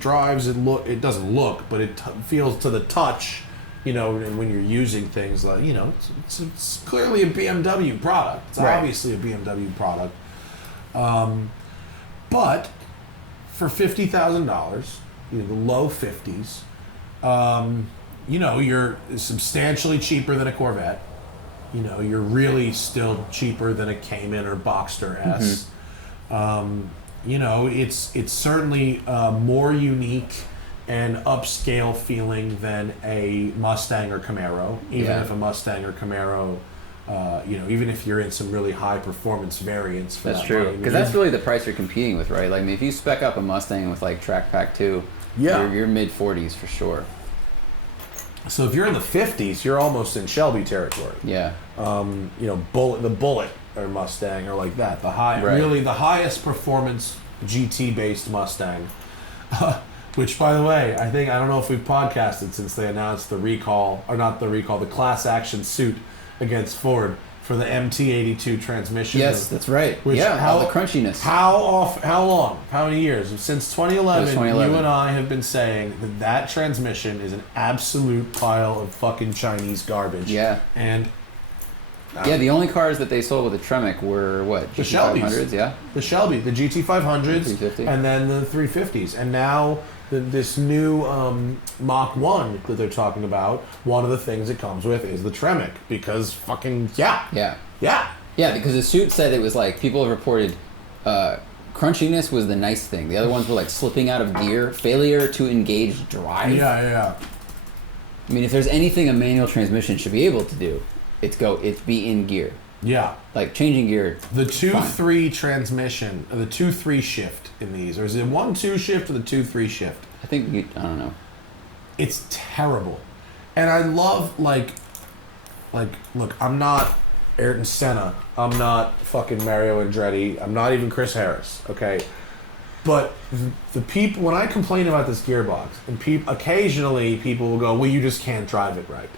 drives, it doesn't look, but it feels to the touch. You know, and when you're using things like, you know, it's clearly a BMW product. It's obviously a BMW product. But for $50,000, you know, the low 50s, you know, you're substantially cheaper than a Corvette. You know, you're really still cheaper than a Cayman or Boxster S. You know, it's certainly more unique and upscale feeling than a Mustang or Camaro. Even if a Mustang or Camaro, you know, even if you're in some really high performance variants for That's that true. money. Because that's really the price you're competing with, right? Like, I mean, if you spec up a Mustang with like Track Pack 2, you're mid 40s for sure. So if you're in the 50s, you're almost in Shelby territory. Yeah. You know, the Bullet or Mustang or like that. Really the highest performance GT based Mustang. Which, by the way, I don't know if we've podcasted since they announced the class action suit against Ford for the MT82 transmission. Yes, that's right. Which, all the crunchiness. How long? How many years? Since 2011, 2011, you and I have been saying that transmission is an absolute pile of fucking Chinese garbage. Yeah. And the only cars that they sold with the Tremec were what? The Shelbys. Yeah. The Shelby, the GT500s, 350. and then the 350s, and now this new Mach 1 that they're talking about. One of the things it comes with is the Tremec because fucking Yeah, because the suit said it was like people have reported crunchiness was the nice thing. The other ones were like slipping out of gear, failure to engage drive. Yeah. I mean, if there's anything a manual transmission should be able to do, it's be in gear. Yeah. Like changing gear. The 2-3 transmission, or the 2-3 shift in these, or is it 1-2 shift or the 2-3 shift? I think I don't know. It's terrible. And I love like look, I'm not Ayrton Senna. I'm not fucking Mario Andretti. I'm not even Chris Harris, okay? But the people, when I complain about this gearbox, and occasionally people will go, well, you just can't drive it right.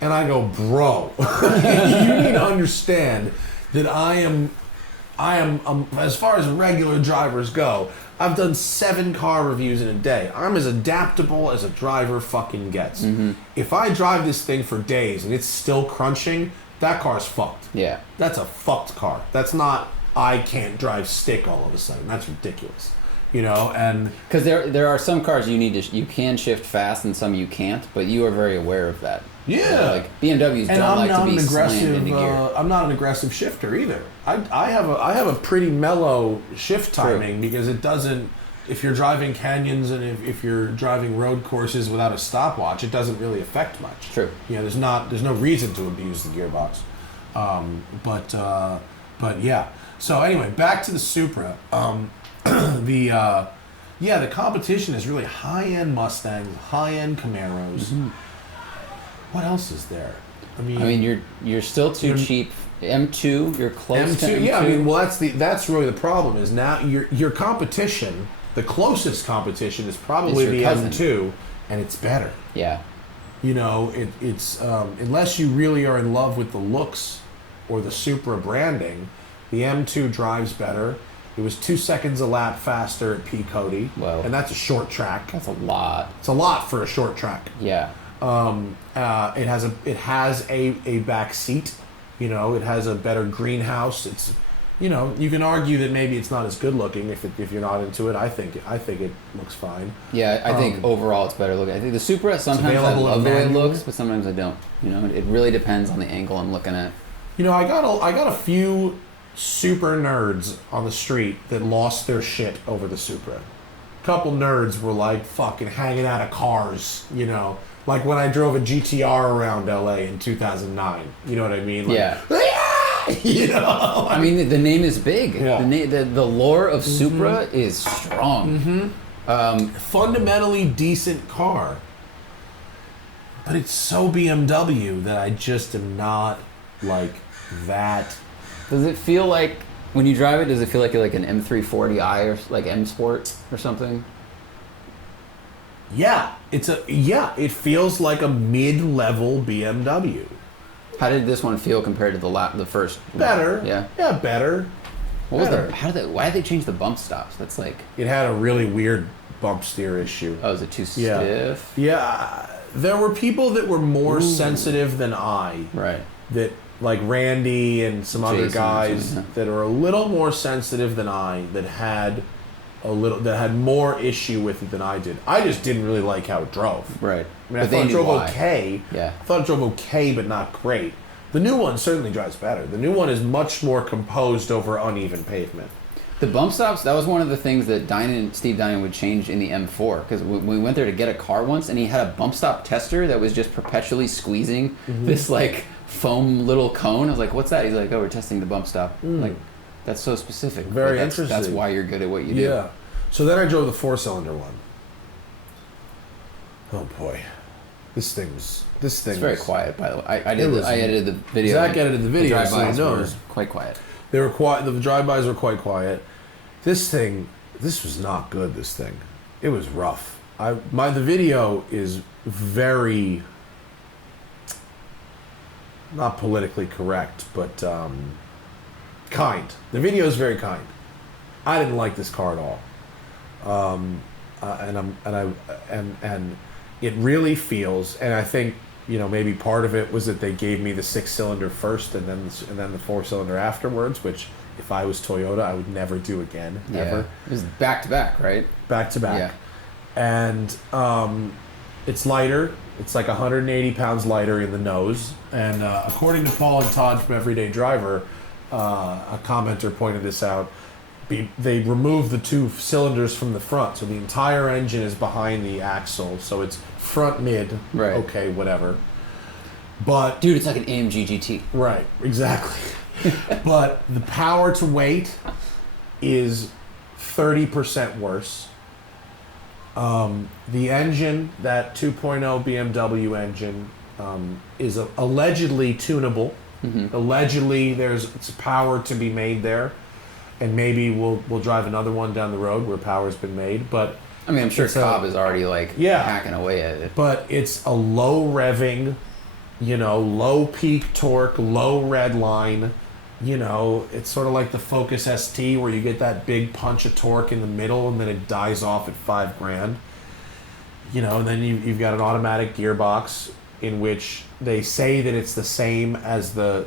And I go, bro, you need to understand that I am, as far as regular drivers go, I've done 7 car reviews in a day. I'm as adaptable as a driver fucking gets. Mm-hmm. If I drive this thing for days and it's still crunching, that car's fucked. Yeah. That's a fucked car. That's not, I can't drive stick all of a sudden. That's ridiculous. You know, and because there are some cars you can shift fast and some you can't, but you are very aware of that. Yeah, like BMWs don't like to be slammed into gear. I'm not an aggressive shifter either. I have a pretty mellow shift timing because it doesn't. If you're driving canyons and if you're driving road courses without a stopwatch, it doesn't really affect much. True. You know, there's no reason to abuse the gearbox. But yeah. So anyway, back to the Supra. The competition is really high-end Mustangs, high-end Camaros. Mm-hmm. What else is there? I mean, you're still too cheap. M2, you're close to M2. Yeah, I mean, well, that's really the problem. Is now your competition, the closest competition is probably the cousin. M2, and it's better. Yeah. You know, it's unless you really are in love with the looks or the Supra branding, the M2 drives better. It was 2 seconds a lap faster at P. Cody, and that's a short track. That's a lot. It's a lot for a short track. Yeah. It has a back seat. You know, it has a better greenhouse. It's, you know, you can argue that maybe it's not as good looking if you're not into it. I think it looks fine. Yeah, I think overall it's better looking. I think the Supra sometimes I love the way it looks, but sometimes I don't. You know, it really depends on the angle I'm looking at. You know, I got a few super nerds on the street that lost their shit over the Supra. Couple nerds were like fucking hanging out of cars, you know, like when I drove a GTR around LA in 2009. You know what I mean? Like, Yeah. You know. I mean, the name is big. Yeah. The lore of Supra is strong. Fundamentally decent car, but it's so BMW that I just am not like that. Does it feel like when you drive it? Does it feel like you're like an M340i or like M Sport or something? Yeah, it feels like a mid-level BMW. How did this one feel compared to the first? Better. Yeah. Yeah, better. What was Better. why did they change the bump stops? That's like, It had a really weird bump steer issue. oh, is it too Yeah. stiff? Yeah, there were people that were more sensitive than I. Right. That like Randy and some other Jason, guys yeah. that are a little more sensitive than I that had more issue with it than I did. I just didn't really like how it drove. Right. I mean, I But they thought it knew drove why. okay. Yeah. I thought it drove okay, but not great. The new one certainly drives better. The new one is much more composed over uneven pavement. The bump stops, that was one of the things that Steve Dinan would change in the M4. Because we went there to get a car once, and he had a bump stop tester that was just perpetually squeezing this like foam little cone. I was like, what's that? He's like, oh, we're testing the bump stop. Like, that's so specific. Very Like, that's interesting. why you're good at what you do. Yeah. So then I drove the 4-cylinder one. Oh boy, this thing's. It's very quiet, by the way. I edited the video. Zach edited the video, so he drive-bys were knows. quite quiet. They were quiet. The drive-bys were quite quiet. This was not good. This thing, it was rough. The video is very not politically correct, but kind. The video is very kind. I didn't like this car at all. And it really feels, and I think, you know, maybe part of it was that they gave me the 6-cylinder first and then the 4-cylinder afterwards, which if I was Toyota I would never do again, ever. Yeah. It was back to back, right? Back to back. Yeah. And it's lighter. It's like 180 pounds lighter in the nose. And according to Paul and Todd from Everyday Driver, a commenter pointed this out. They removed the 2 cylinders from the front, so the entire engine is behind the axle. So it's front mid. Right. Okay, whatever. But Dude, it's like an AMG GT. right, exactly. But the power to weight is 30% worse. The engine, that 2.0 BMW engine, is allegedly tunable. Allegedly, there's power to be made there, and maybe we'll drive another one down the road where power's been made. But I mean, I'm sure It's a- Cobb is already like Yeah. hacking away at it. but it's a low revving, you know, low peak torque, low red line. You know, it's sort of like the Focus ST where you get that big punch of torque in the middle and then it dies off at $5,000. You know, and then you've got an automatic gearbox in which they say that it's the same as the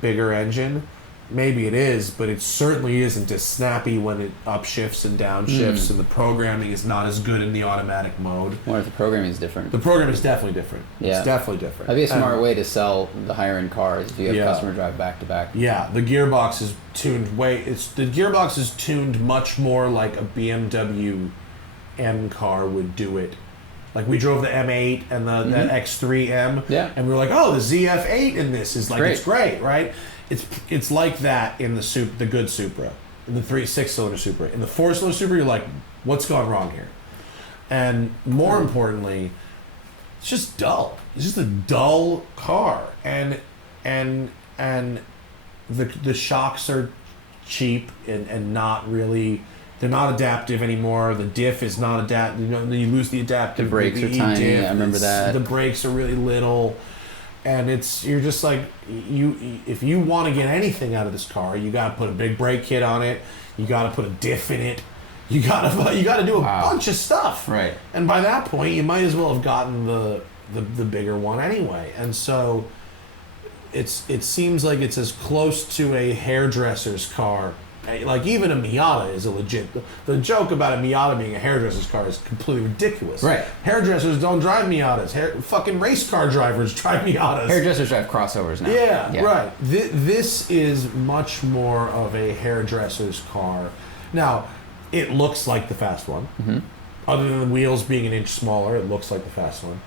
bigger engine. Maybe it is, but it certainly isn't as snappy when it upshifts and downshifts, and the programming is not as good in the automatic mode. I wonder if the programming is different. The program is definitely different. Yeah. It's definitely different. That'd be a smart And- way to sell the higher end cars if you have Yeah. customer drive back to back. Yeah, the gearbox is tuned the gearbox is tuned much more like a BMW M car would do it. Like we drove the M8 and the X3M, Yeah. and we were like, oh, the ZF8 in this is like Great. it's great, right? It's like that in the good Supra, in the 6-cylinder Supra. In the 4-cylinder Supra, you're like, what's gone wrong here? And more importantly, it's just dull. It's just a dull car, and the shocks are cheap and not really. They're not adaptive anymore. The diff is not adaptive. You know, you lose the adaptive. The brakes are tiny. diff. I remember that. The brakes are really little, and you're just like if you want to get anything out of this car, you got to put a big brake kit on it. You got to put a diff in it. You got to do a bunch of stuff. Right. And by that point, you might as well have gotten the bigger one anyway. And so it seems like it's as close to a hairdresser's car Like, even a Miata is a legit... The joke about a Miata being a hairdresser's car is completely ridiculous. Right. Hairdressers don't drive Miatas. Fucking race car drivers drive Miatas. Hairdressers drive crossovers now. Yeah. Right. This is much more of a hairdresser's car. Now, it looks like the fast one. Mm-hmm. Other than the wheels being an inch smaller, it looks like the fast one.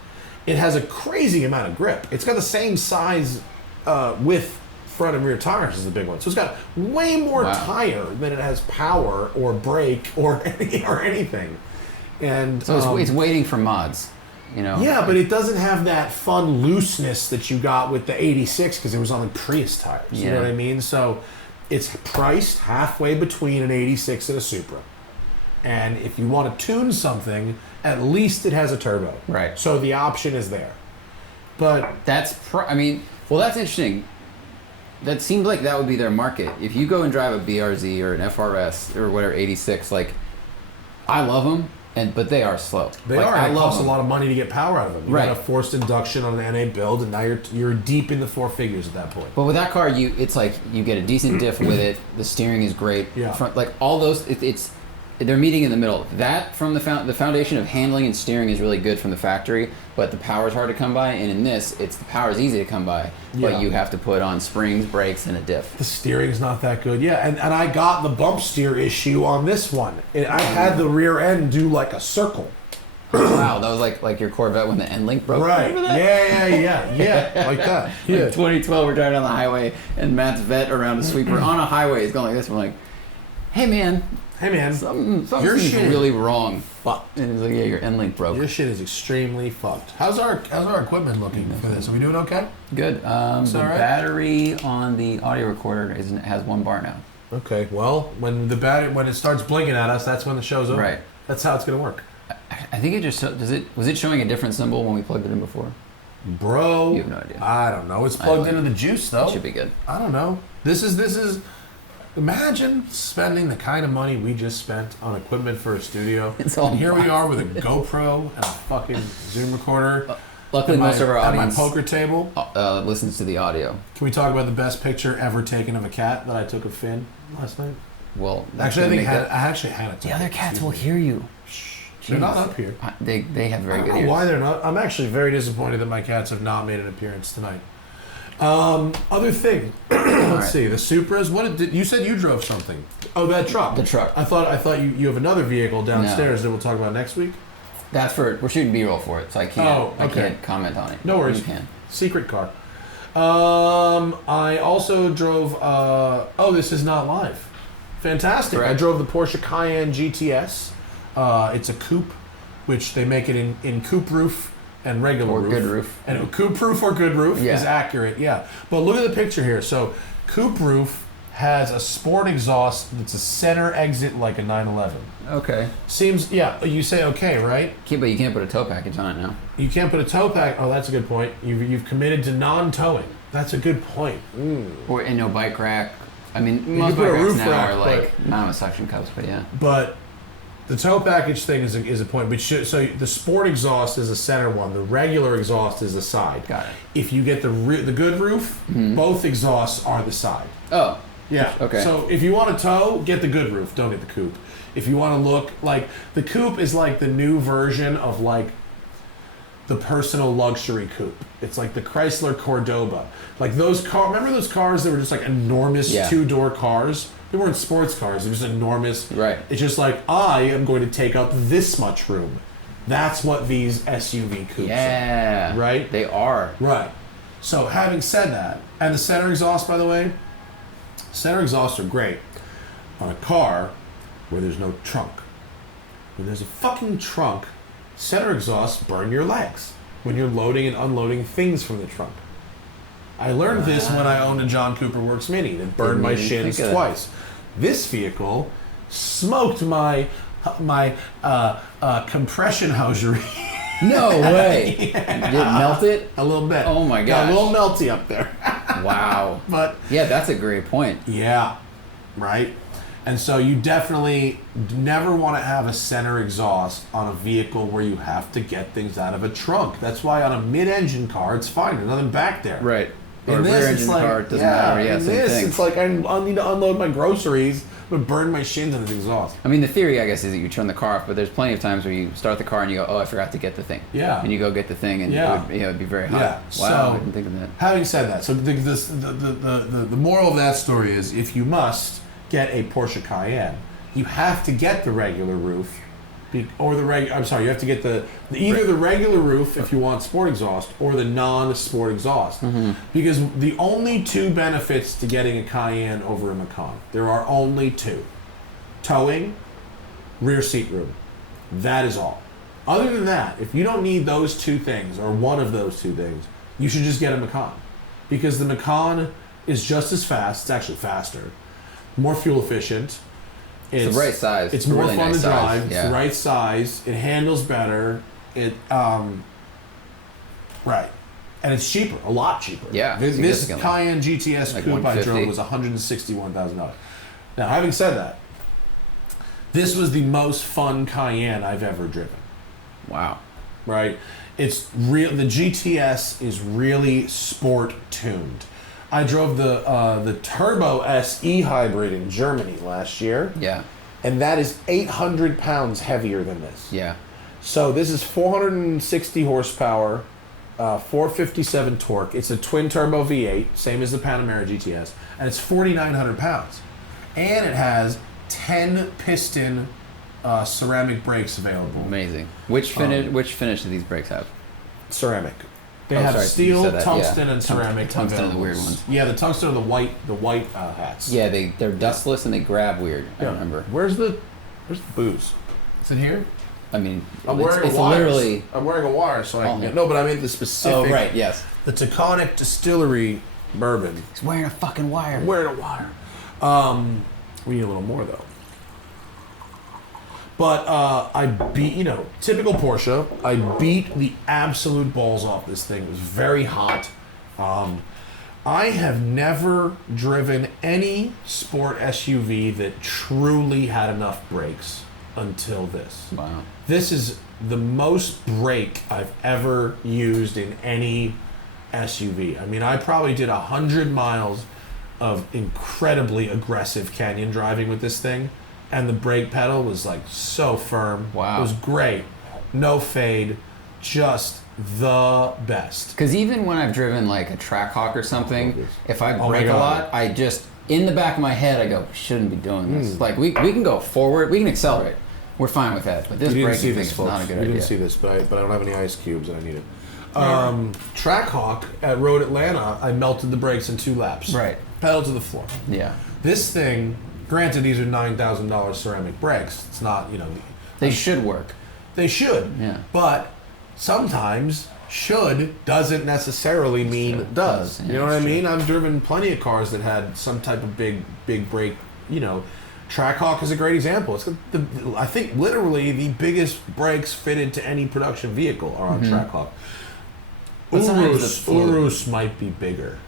It has a crazy amount of grip. It's got the same size width front and rear tires as the big one. So it's got way more tire than it has power or brake or anything. And so it's waiting for mods, you know. Yeah, but it doesn't have that fun looseness that you got with the 86 because it was on the Prius tires. You know what I mean? So it's priced halfway between an 86 and a Supra. And if you want to tune something, at least it has a turbo. Right. So the option is there. But that's interesting. That seems like that would be their market. If you go and drive a BRZ or an FRS or whatever 86, like, I love them, but they are slow. They like, are. I It love costs them. a lot of money to get power out of them. You got a forced induction on an NA build, and now you're deep in the four figures at that point. But with that car, it's like you get a decent diff with it. The steering is great. Yeah. Like all those, they're meeting in the middle. That from the foundation of handling and steering is really good from the factory, but the power is hard to come by. And in this, the power is easy to come by, but you have to put on springs, brakes, and a diff. The steering's not that good. Yeah, and I got the bump steer issue on this one. I had the rear end do like a circle. Wow, that was like your Corvette when the end link broke. Right. Remember that? Yeah, like that. Yeah. Like 2012, we're driving down the highway, and Matt's vet around a sweeper on a highway is going like this. We're like, hey man, something your seems shit really wrong. Fucked. And he's like, yeah, your end link broke. Your shit is extremely fucked. How's our equipment looking for this? Are we doing okay? Good. The all right? battery on the audio recorder has 1 bar now. Okay. Well, when it starts blinking at us, that's when the show's over. Right. That's how it's gonna work. I think it just was it showing a different symbol when we plugged it in before? Bro, You have no idea. I don't know. It's plugged into the juice though. It should be good. I don't know. This is. Imagine spending the kind of money we just spent on equipment for a studio. It's all and here we are with a GoPro and a fucking Zoom recorder. Luckily, most of our at my audience poker table. listens to the audio. Can we talk about the best picture ever taken of a cat that I took of Finn last night? Well, Actually, I actually had it. the other cats will hear you. They're not up here. They have very I good don't know ears. why they're not. I'm actually very disappointed that my cats have not made an appearance tonight. Other thing. Let's see. The Supras. You said you drove something? Oh, that truck. The truck. I thought you have another vehicle downstairs that we'll talk about next week. We're shooting B-roll for it, so I can't. I can't comment on it. No worries. You can. Secret car. I also drove. This is not live. Fantastic. Correct. I drove the Porsche Cayenne GTS. It's a coupe, which they make it in coupe roof and regular Or roof. good roof. And coupe roof or good roof Yeah. is accurate, yeah. But look at the picture here. So coupe roof has a sport exhaust that's a center exit like a 911. Okay. Seems, yeah, you say okay, right? But you can't put a tow package on it now. You can't put a tow pack. Oh, that's a good point. You've committed to non-towing. That's a good point. And no bike rack. I mean, You most can put a bike racks roof now rack, are like not with suction cups, but yeah. But the tow package thing is a point. But so the sport exhaust is the center one. The regular exhaust is the side. Got it. If you get the good roof, both exhausts are the side. Oh. Yeah. Okay. So if you want to tow, get the good roof. Don't get the coupe. If you want to look like the coupe is like the new version of like the personal luxury coupe. It's like the Chrysler Cordoba. Like those cars. Remember those cars that were just like enormous two-door cars? They weren't sports cars. They were just enormous. Right. It's just like I am going to take up this much room. That's what these SUV coupes Yeah. are. Right. They are. Right. So having said that, and the center exhaust, by the way, center exhausts are great on a car where there's no trunk. When there's a fucking trunk, center exhausts burn your legs when you're loading and unloading things from the trunk. I learned this when I owned a John Cooper Works Mini that burned my shins twice. This vehicle smoked my compression hosiery. No way. Did it melt it? A little bit. Oh my Got gosh. a little melty up there. Wow. But Yeah, that's a great point. yeah, right? And so you definitely never want to have a center exhaust on a vehicle where you have to get things out of a trunk. That's why on a mid-engine car, it's fine. There's nothing back there. Right. Or In this, rear it's engine like, car, it doesn't matter. Yeah, in same this, thing. it's like I need to unload my groceries, but burn my shins in the exhaust. I mean, the theory, I guess, is that you turn the car off, but there's plenty of times where you start the car and you go, oh, I forgot to get the thing. Yeah. And you go get the thing, and it'd be very hot. Yeah. Wow, So, I didn't think of that. Having said that, so the moral of that story is, if you must get a Porsche Cayenne, you have to get the regular roof, or the I'm sorry, you have to get either the regular roof if you want sport exhaust, or the non-sport exhaust, because the only two benefits to getting a Cayenne over a Macan, there are only two: towing, rear seat room. That is all. Other than that, if you don't need those two things, or one of those two things, you should just get a Macan, because the Macan is just as fast. It's actually faster, more fuel efficient. It's the right size. It's more really fun nice to drive. size. It's the right size. It handles better. Right, and it's cheaper, a lot cheaper. Yeah, this Cayenne GTS like coupe I drove was $161,000. Now, having said that, this was the most fun Cayenne I've ever driven. Wow. Right, it's real. The GTS is really sport tuned. I drove the Turbo SE hybrid in Germany last year. Yeah. And that is 800 pounds heavier than this. Yeah. So this is 460 horsepower, 457 torque. It's a twin turbo V8, same as the Panamera GTS, and it's 4,900 pounds. And it has 10 piston ceramic brakes available. Amazing. Which finish do these brakes have? Ceramic. They have steel, tungsten, and ceramic. Tungsten are the weird ones. Yeah, the tungsten are the white hats. Yeah, they're dustless and they grab weird. I remember. Where's the booze? Is it here? I mean, I'm wearing a wire, so I can get. No, but I mean the specific. Oh, right, yes. The Taconic Distillery bourbon. He's wearing a fucking wire. I'm wearing a wire. We need a little more though. But I beat, typical Porsche. I beat the absolute balls off this thing. It was very hot. I have never driven any sport SUV that truly had enough brakes until this. Wow. This is the most brake I've ever used in any SUV. I mean, I probably did 100 miles of incredibly aggressive canyon driving with this thing. And the brake pedal was like so firm. Wow. It was great. No fade. Just the best. Because even when I've driven like a track hawk or something, if I brake a lot, I just, in the back of my head, I go, shouldn't be doing this. Like, we can go forward, we can accelerate. We're fine with that. But this braking thing is not a good idea. You didn't see this, but I don't have any ice cubes and I need it. Track hawk at Road Atlanta, I melted the brakes in 2 laps. Right. Pedal to the floor. Yeah. This thing... Granted, these are $9,000 ceramic brakes. It's not, They should work. They should. Yeah. But sometimes should doesn't necessarily mean does. Yeah, you know what I mean? I've driven plenty of cars that had some type of big brake. Trackhawk is a great example. It's I think literally the biggest brakes fitted to any production vehicle are on Trackhawk. Urus might be bigger.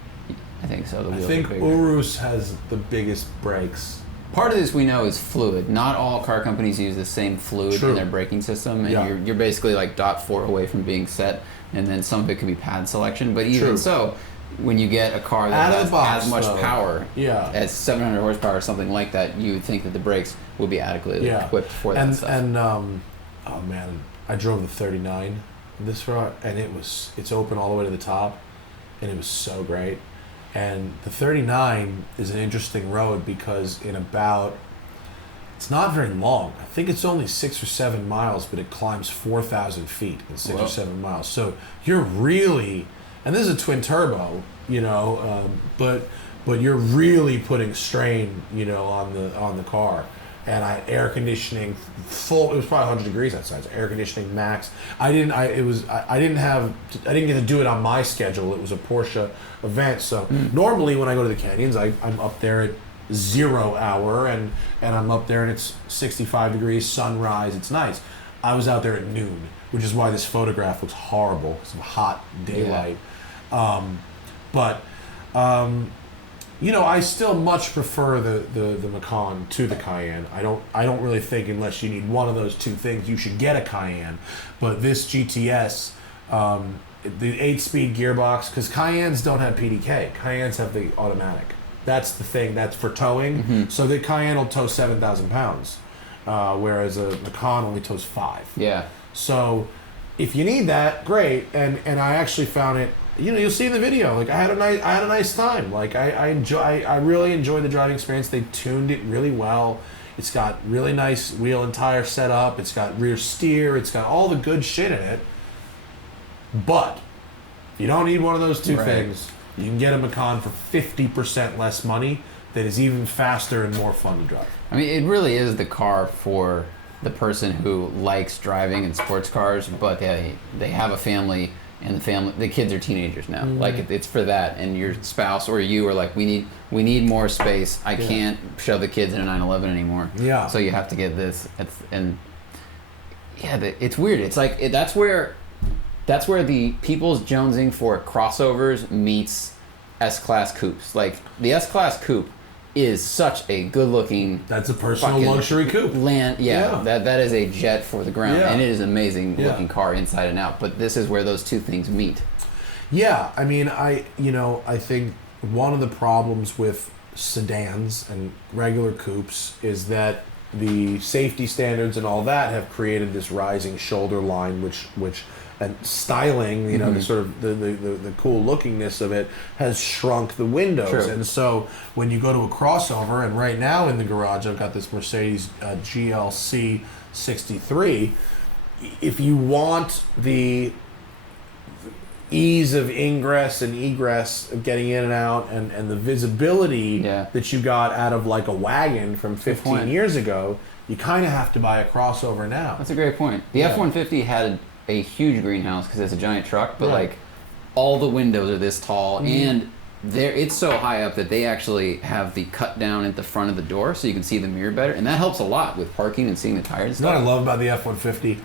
I think so. I think Urus has the biggest brakes. Part of this we know is fluid. Not all car companies use the same fluid in their braking system, and you're basically like .4 away from being set, and then some of it can be pad selection. But even so, when you get a car that has as much power as 700 horsepower or something like that, you would think that the brakes will be adequately equipped for that stuff. And oh man, I drove the 39 this route, and it's open all the way to the top, and it was so great. And the 39 is an interesting road because it's not very long. I think it's only 6 or 7 miles, but it climbs 4,000 feet in 6 or 7 miles. So you're really, and this is a twin turbo, but you're really putting strain, on the car. And I had air conditioning full. It was probably 100 degrees outside. So air conditioning max. I didn't get to do it on my schedule. It was a Porsche event. So normally when I go to the canyons, I'm up there at 0 hour, and I'm up there and it's 65 degrees, sunrise. It's nice. I was out there at noon, which is why this photograph looks horrible. Some hot daylight. I still much prefer the Macan to the Cayenne. I don't really think unless you need one of those two things, you should get a Cayenne. But this GTS the 8-speed gearbox, because Cayennes don't have PDK. Cayennes have the automatic. That's the thing. That's for towing. So the Cayenne will tow 7,000 pounds, whereas a Macan only tows 5. Yeah. So if you need that, great. And I actually found it. You'll see in the video. Like I had a nice time. Like I really enjoyed the driving experience. They tuned it really well. It's got really nice wheel and tire setup. It's got rear steer. It's got all the good shit in it. But if you don't need one of those two things, you can get a Macan for 50% less money that is even faster and more fun to drive. I mean, it really is the car for the person who likes driving and sports cars, but they have a family, and the kids are teenagers now. Like it's for that, and your spouse or you are like, we need more space. I can't shove the kids in a 911 anymore. Yeah. So you have to get this. It's weird. It's like that's where the people's jonesing for crossovers meets S-Class coupes. Like the S-Class coupe is such a good-looking. That's a personal luxury coupe. That is a jet for the ground, and it is an amazing-looking car inside and out. But this is where those two things meet. Yeah, I mean, I think one of the problems with sedans and regular coupes is that the safety standards and all that have created this rising shoulder line, which and styling, the sort of the cool lookingness of it has shrunk the windows. True. And so when you go to a crossover, and right now in the garage I've got this Mercedes GLC 63, if you want the ease of ingress and egress of getting in and out and the visibility that you got out of like a wagon from 15 years ago, you kind of have to buy a crossover now. That's a great point. The F-150 had a huge greenhouse because it's a giant truck, but like all the windows are this tall, and it's so high up that they actually have the cut down at the front of the door so you can see the mirror better, and that helps a lot with parking and seeing the tires and stuff. What I love about the F-150,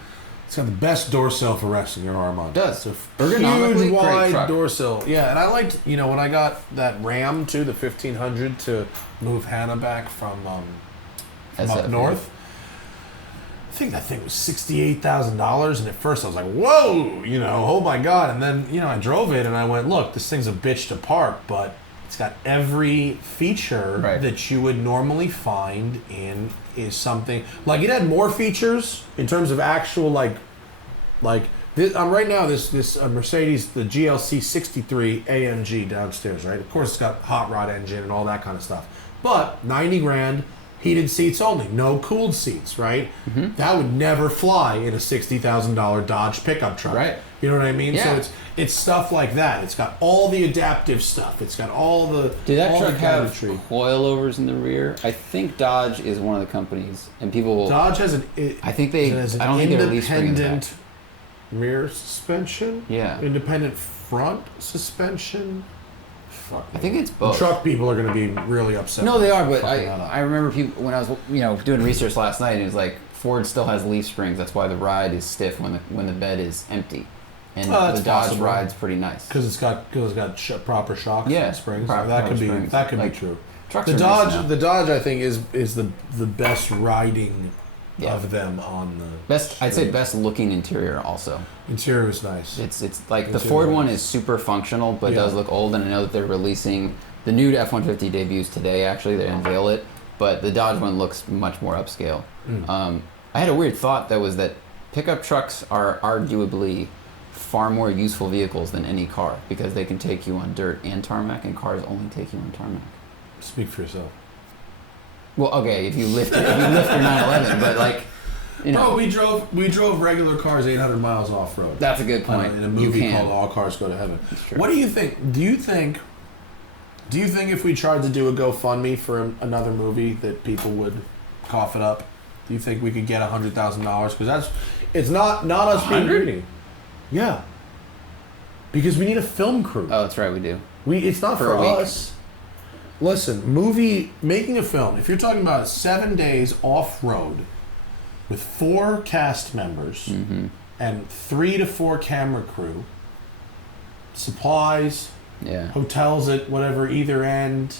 it's got the best door sill for resting your arm on. It does. It's a huge, wide door sill. Yeah, and I liked, when I got that Ram too, the 1500, to move Hannah back from up north. I think that thing was $68,000, and at first I was like, whoa, oh my God. And then, I drove it and I went, look, this thing's a bitch to park, but it's got every feature that you would normally find in is something. Like, it had more features in terms of actual, like this, right now, this Mercedes, the GLC 63 AMG downstairs, right? Of course, it's got hot rod engine and all that kind of stuff. But 90 grand. Heated seats only, no cooled seats, right? That would never fly in a $60,000 Dodge pickup truck. Right. You know what I mean? Yeah. So it's stuff like that. It's got all the adaptive stuff. It's got all the. Did that truck have coilovers in the rear? I think Dodge is one of the companies, and people will. Dodge has an. I think they. I don't think they're independent rear suspension. Yeah. Independent front suspension. I think it's both. The truck people are going to be really upset. No, they are, but I remember people when I was doing research last night, and it was like Ford still has leaf springs. That's why the ride is stiff when the bed is empty, and the Dodge ride's pretty nice because it's got proper shocks and springs. That could be true. The Dodge I think is the best riding of them on the best. I'd say best looking interior also. Interior is nice. It's like the Ford one is super functional, but does look old. And I know that they're releasing the new F-150 debuts today. Actually, they unveil it, but the Dodge one looks much more upscale. I had a weird thought that pickup trucks are arguably far more useful vehicles than any car because they can take you on dirt and tarmac, and cars only take you on tarmac. Speak for yourself. Well, okay, if you lift your 911, but like, Bro, we drove regular cars 800 miles off road. That's a good point. In a movie called All Cars Go to Heaven. That's true. What do you think? Do you think if we tried to do a GoFundMe for another movie that people would cough it up? Do you think we could get $100,000? Because it's not us being greedy. Yeah. Because we need a film crew. Oh, that's right, we do. It's not for us. Listen, making a film, if you're talking about 7 days off-road with 4 cast members and 3 to 4 camera crew, supplies, hotels at whatever either end,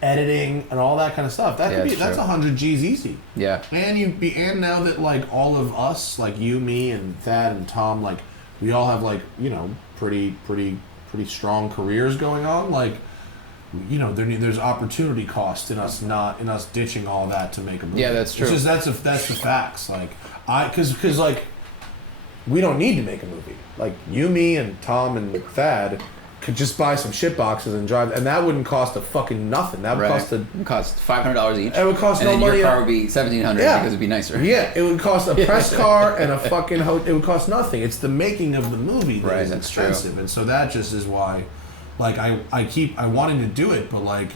editing, and all that kind of stuff, that's 100 G's easy. Yeah. And now that like all of us, like you, me, and Thad and Tom, like we all have like pretty strong careers going on, like, you know, there's opportunity cost in us ditching all that to make a movie. Yeah, that's true. It's just that's the facts. Like because like we don't need to make a movie. Like you, me, and Tom and Thad could just buy some shit boxes and drive, and that wouldn't cost a fucking nothing. That would It would cost $500 each. It would cost and no then money. Your car would be $1,700 because it'd be nicer. Yeah, it would cost a press car and a fucking it would cost nothing. It's the making of the movie that is expensive, true. And so that just is why, like, I wanted to do it, but like,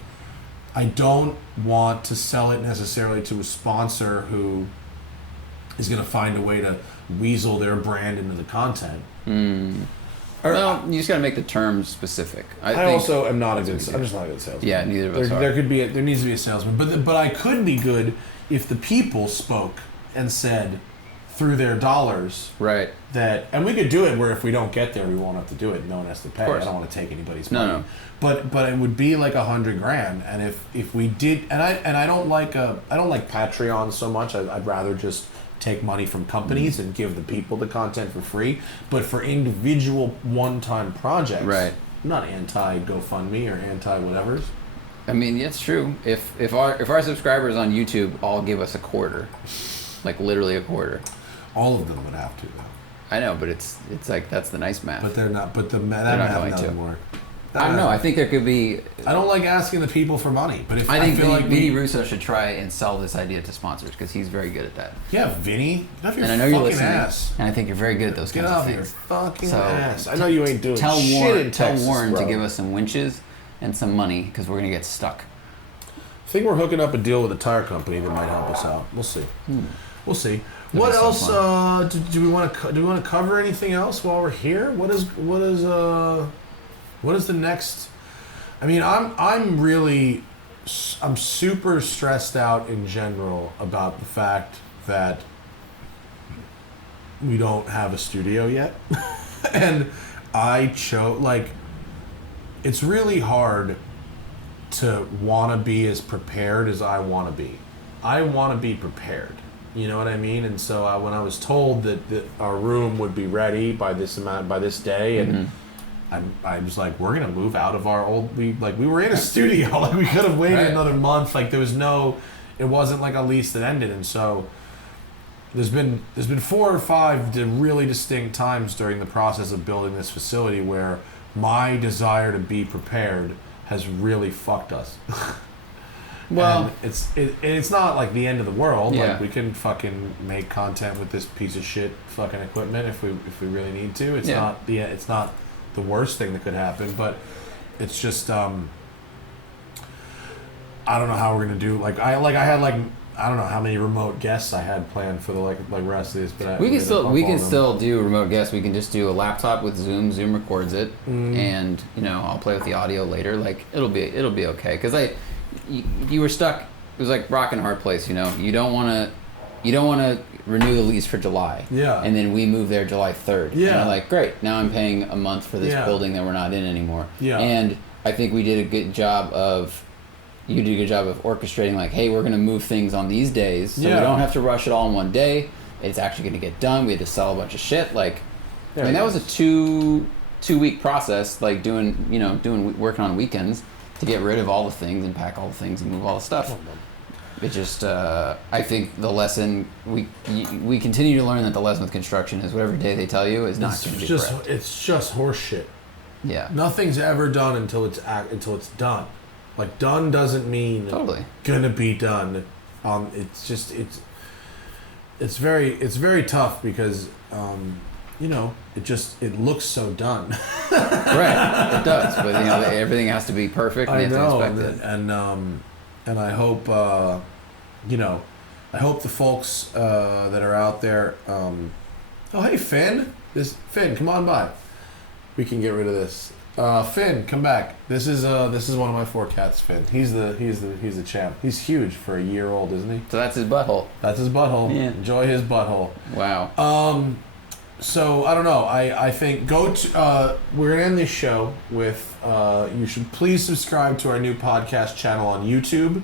I don't want to sell it necessarily to a sponsor who is going to find a way to weasel their brand into the content. Well, you just got to make the terms specific. I also am not a good. I'm just not a good salesman. Yeah, neither of us are. There needs to be a salesman, but I could be good if the people spoke and said through their dollars, right? That, and we could do it where if we don't get there, we won't have to do it. No one has to pay. I don't want to take anybody's money. No. But it would be like $100,000, and if we did, and I don't like Patreon so much. I'd rather just take money from companies and give the people the content for free. But for individual one-time projects, right? I'm not anti GoFundMe or anti whatever's. I mean, it's true. If our subscribers on YouTube all give us a quarter, like literally a quarter, all of them would have to though. I know, but it's like that's the nice math. But they're not. But that math doesn't work. I don't know. I think there could be. I don't like asking the people for money, but if I think feel like Vinny Russo should try and sell this idea to sponsors because he's very good at that. Yeah, Vinny, get off your and I know fucking you're listening, ass. And I think you're very good at those kinds of things. Get off your fucking ass. I know you ain't doing tell shit Warren, in Texas, Tell Warren bro. to give us some winches and some money because we're gonna get stuck. I think we're hooking up a deal with a tire company that might help us out. We'll see. We'll see. What else? Do we want to cover anything else while we're here? What is the next? I mean, I'm super stressed out in general about the fact that we don't have a studio yet, and it's really hard to want to be as prepared as I want to be. I want to be prepared. You know what I mean? And so when I was told that our room would be ready by this day, and I was like, we're gonna move out of our old. We were in a studio. Like we could have waited another month. Like there was it wasn't like a lease that ended. And so there's been 4 or 5 really distinct times during the process of building this facility where my desire to be prepared has really fucked us. Well, and it's not like the end of the world. Yeah. Like we can fucking make content with this piece of shit fucking equipment if we really need to. It's not the worst thing that could happen, but it's just I don't know how we're gonna do. I don't know how many remote guests I had planned for the rest of this, but we can still do remote guests. We can just do a laptop with Zoom. Zoom records it, and I'll play with the audio later. Like it'll be okay because you were stuck. It was like rock and hard place. You don't want to renew the lease for July. Yeah. And then we move there July 3rd. Yeah. And I'm like, great. Now I'm paying a month for this building that we're not in anymore. Yeah. And I think you did a good job of orchestrating like, hey, we're going to move things on these days. So we don't have to rush it all in one day. It's actually going to get done. We had to sell a bunch of shit. Like, that was a two-week process, like working on weekends to get rid of all the things and pack all the things and move all the stuff. It just, I think the lesson, we continue to learn that the lesson with construction is whatever day they tell you is not going to be correct. It's just horse shit. Yeah. Nothing's ever done until it's done. Like done doesn't mean gonna be done. It's very tough because it looks so done. Right. It does, but everything has to be perfect. And you have to expect it. And I hope I hope the folks that are out there. Oh hey Finn, Finn, come on by. We can get rid of this. Finn, come back. This is one of my 4 cats. Finn. He's the champ. He's huge for a year old, isn't he? So that's his butthole. That's his butthole. Yeah. Enjoy his butthole. Wow. So I don't know. I think we're gonna end this show with you should please subscribe to our new podcast channel on YouTube.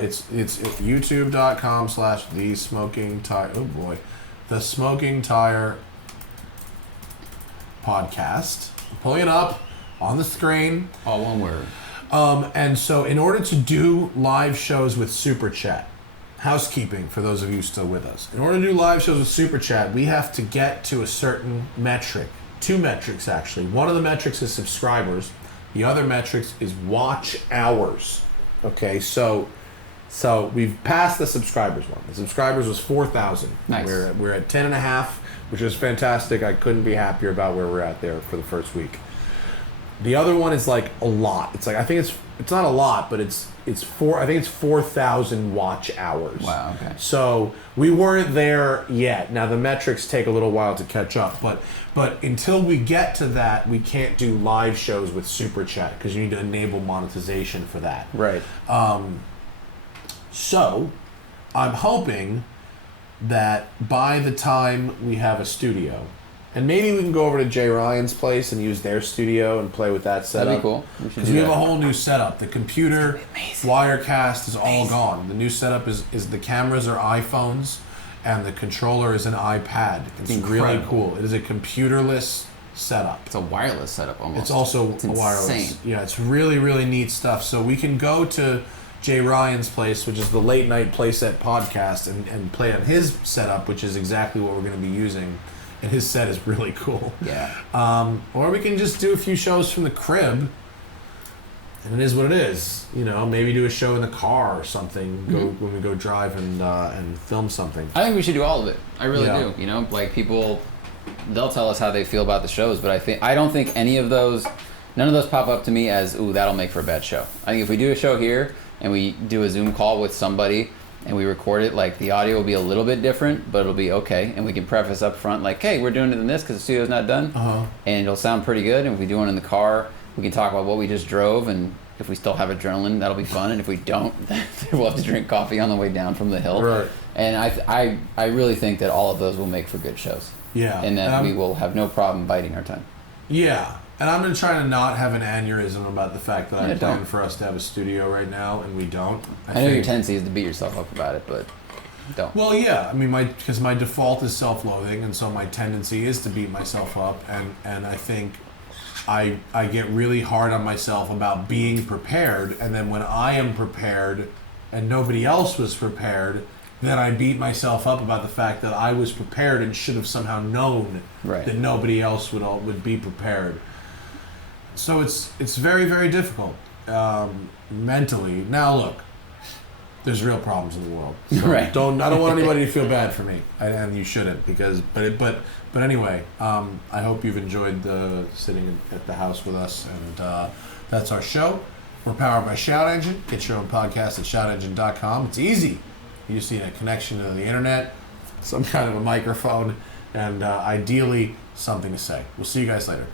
It's youtube.com/thesmokingtire. Oh boy, the Smoking Tire podcast. Pulling it up on the screen. All one word. And so in order to do live shows with Super Chat, housekeeping for those of you still with us. In order to do live shows with Super Chat, we have to get to a certain metric. 2 metrics, actually. One of the metrics is subscribers. The other metrics is watch hours. Okay, so we've passed the subscribers one. The subscribers was 4,000. Nice. We're at 10.5, which is fantastic. I couldn't be happier about where we're at there for the first week. The other one is like a lot. It's like, I think it's not a lot, but it's 4,000 watch hours. Wow, okay. So we weren't there yet. Now the metrics take a little while to catch up, but until we get to that, we can't do live shows with Super Chat because you need to enable monetization for that. Right. So I'm hoping that by the time we have a studio, and maybe we can go over to Jay Ryan's place and use their studio and play with that setup. That'd be cool. Because we have a whole new setup. The computer, Wirecast is all gone. The new setup is the cameras are iPhones, and the controller is an iPad. It's really cool. It is a computerless setup. It's a wireless setup almost. It's also wireless. Insane. Yeah, it's really, really neat stuff. So we can go to Jay Ryan's place, which is the late night playset podcast, and play on his setup, which is exactly what we're going to be using. And his set is really cool. Yeah. Or we can just do a few shows from the crib, and it is what it is. You know, maybe do a show in the car or something. When we go drive and film something. I think we should do all of it. I really Yeah. do. You know, like people, they'll tell us how they feel about the shows, but I don't think any of those, none of those pop up to me as, ooh, that'll make for a bad show. I think if we do a show here and we do a Zoom call with somebody and we record it, like the audio will be a little bit different, but it'll be okay. And we can preface up front like, hey, we're doing it in this because the studio's not done. And it'll sound pretty good. And if we do one in the car, we can talk about what we just drove, and if we still have adrenaline, that'll be fun. And if we don't, we'll have to drink coffee on the way down from the hill. Right. And I really think that all of those will make for good shows. Yeah. And that we will have no problem biding our time. Yeah. And I'm going to try to not have an aneurysm about the fact that I Yeah, plan don't. for us to have a studio right now, and we don't. I know your tendency is to beat yourself up about it, but don't. Well, yeah. I mean, because my default is self-loathing, and so my tendency is to beat myself up, and I think I get really hard on myself about being prepared, and then when I am prepared and nobody else was prepared, then I beat myself up about the fact that I was prepared and should have somehow known Right. that nobody else would be prepared. So it's very, very difficult mentally. Now look, there's real problems in the world. So Right. I don't want anybody to feel bad for me, and you shouldn't, because but anyway, I hope you've enjoyed sitting at the house with us, and that's our show. We're powered by Shout Engine. Get your own podcast at shoutengine.com. It's easy. You just need a connection to the internet, some kind of a microphone, and ideally something to say. We'll see you guys later.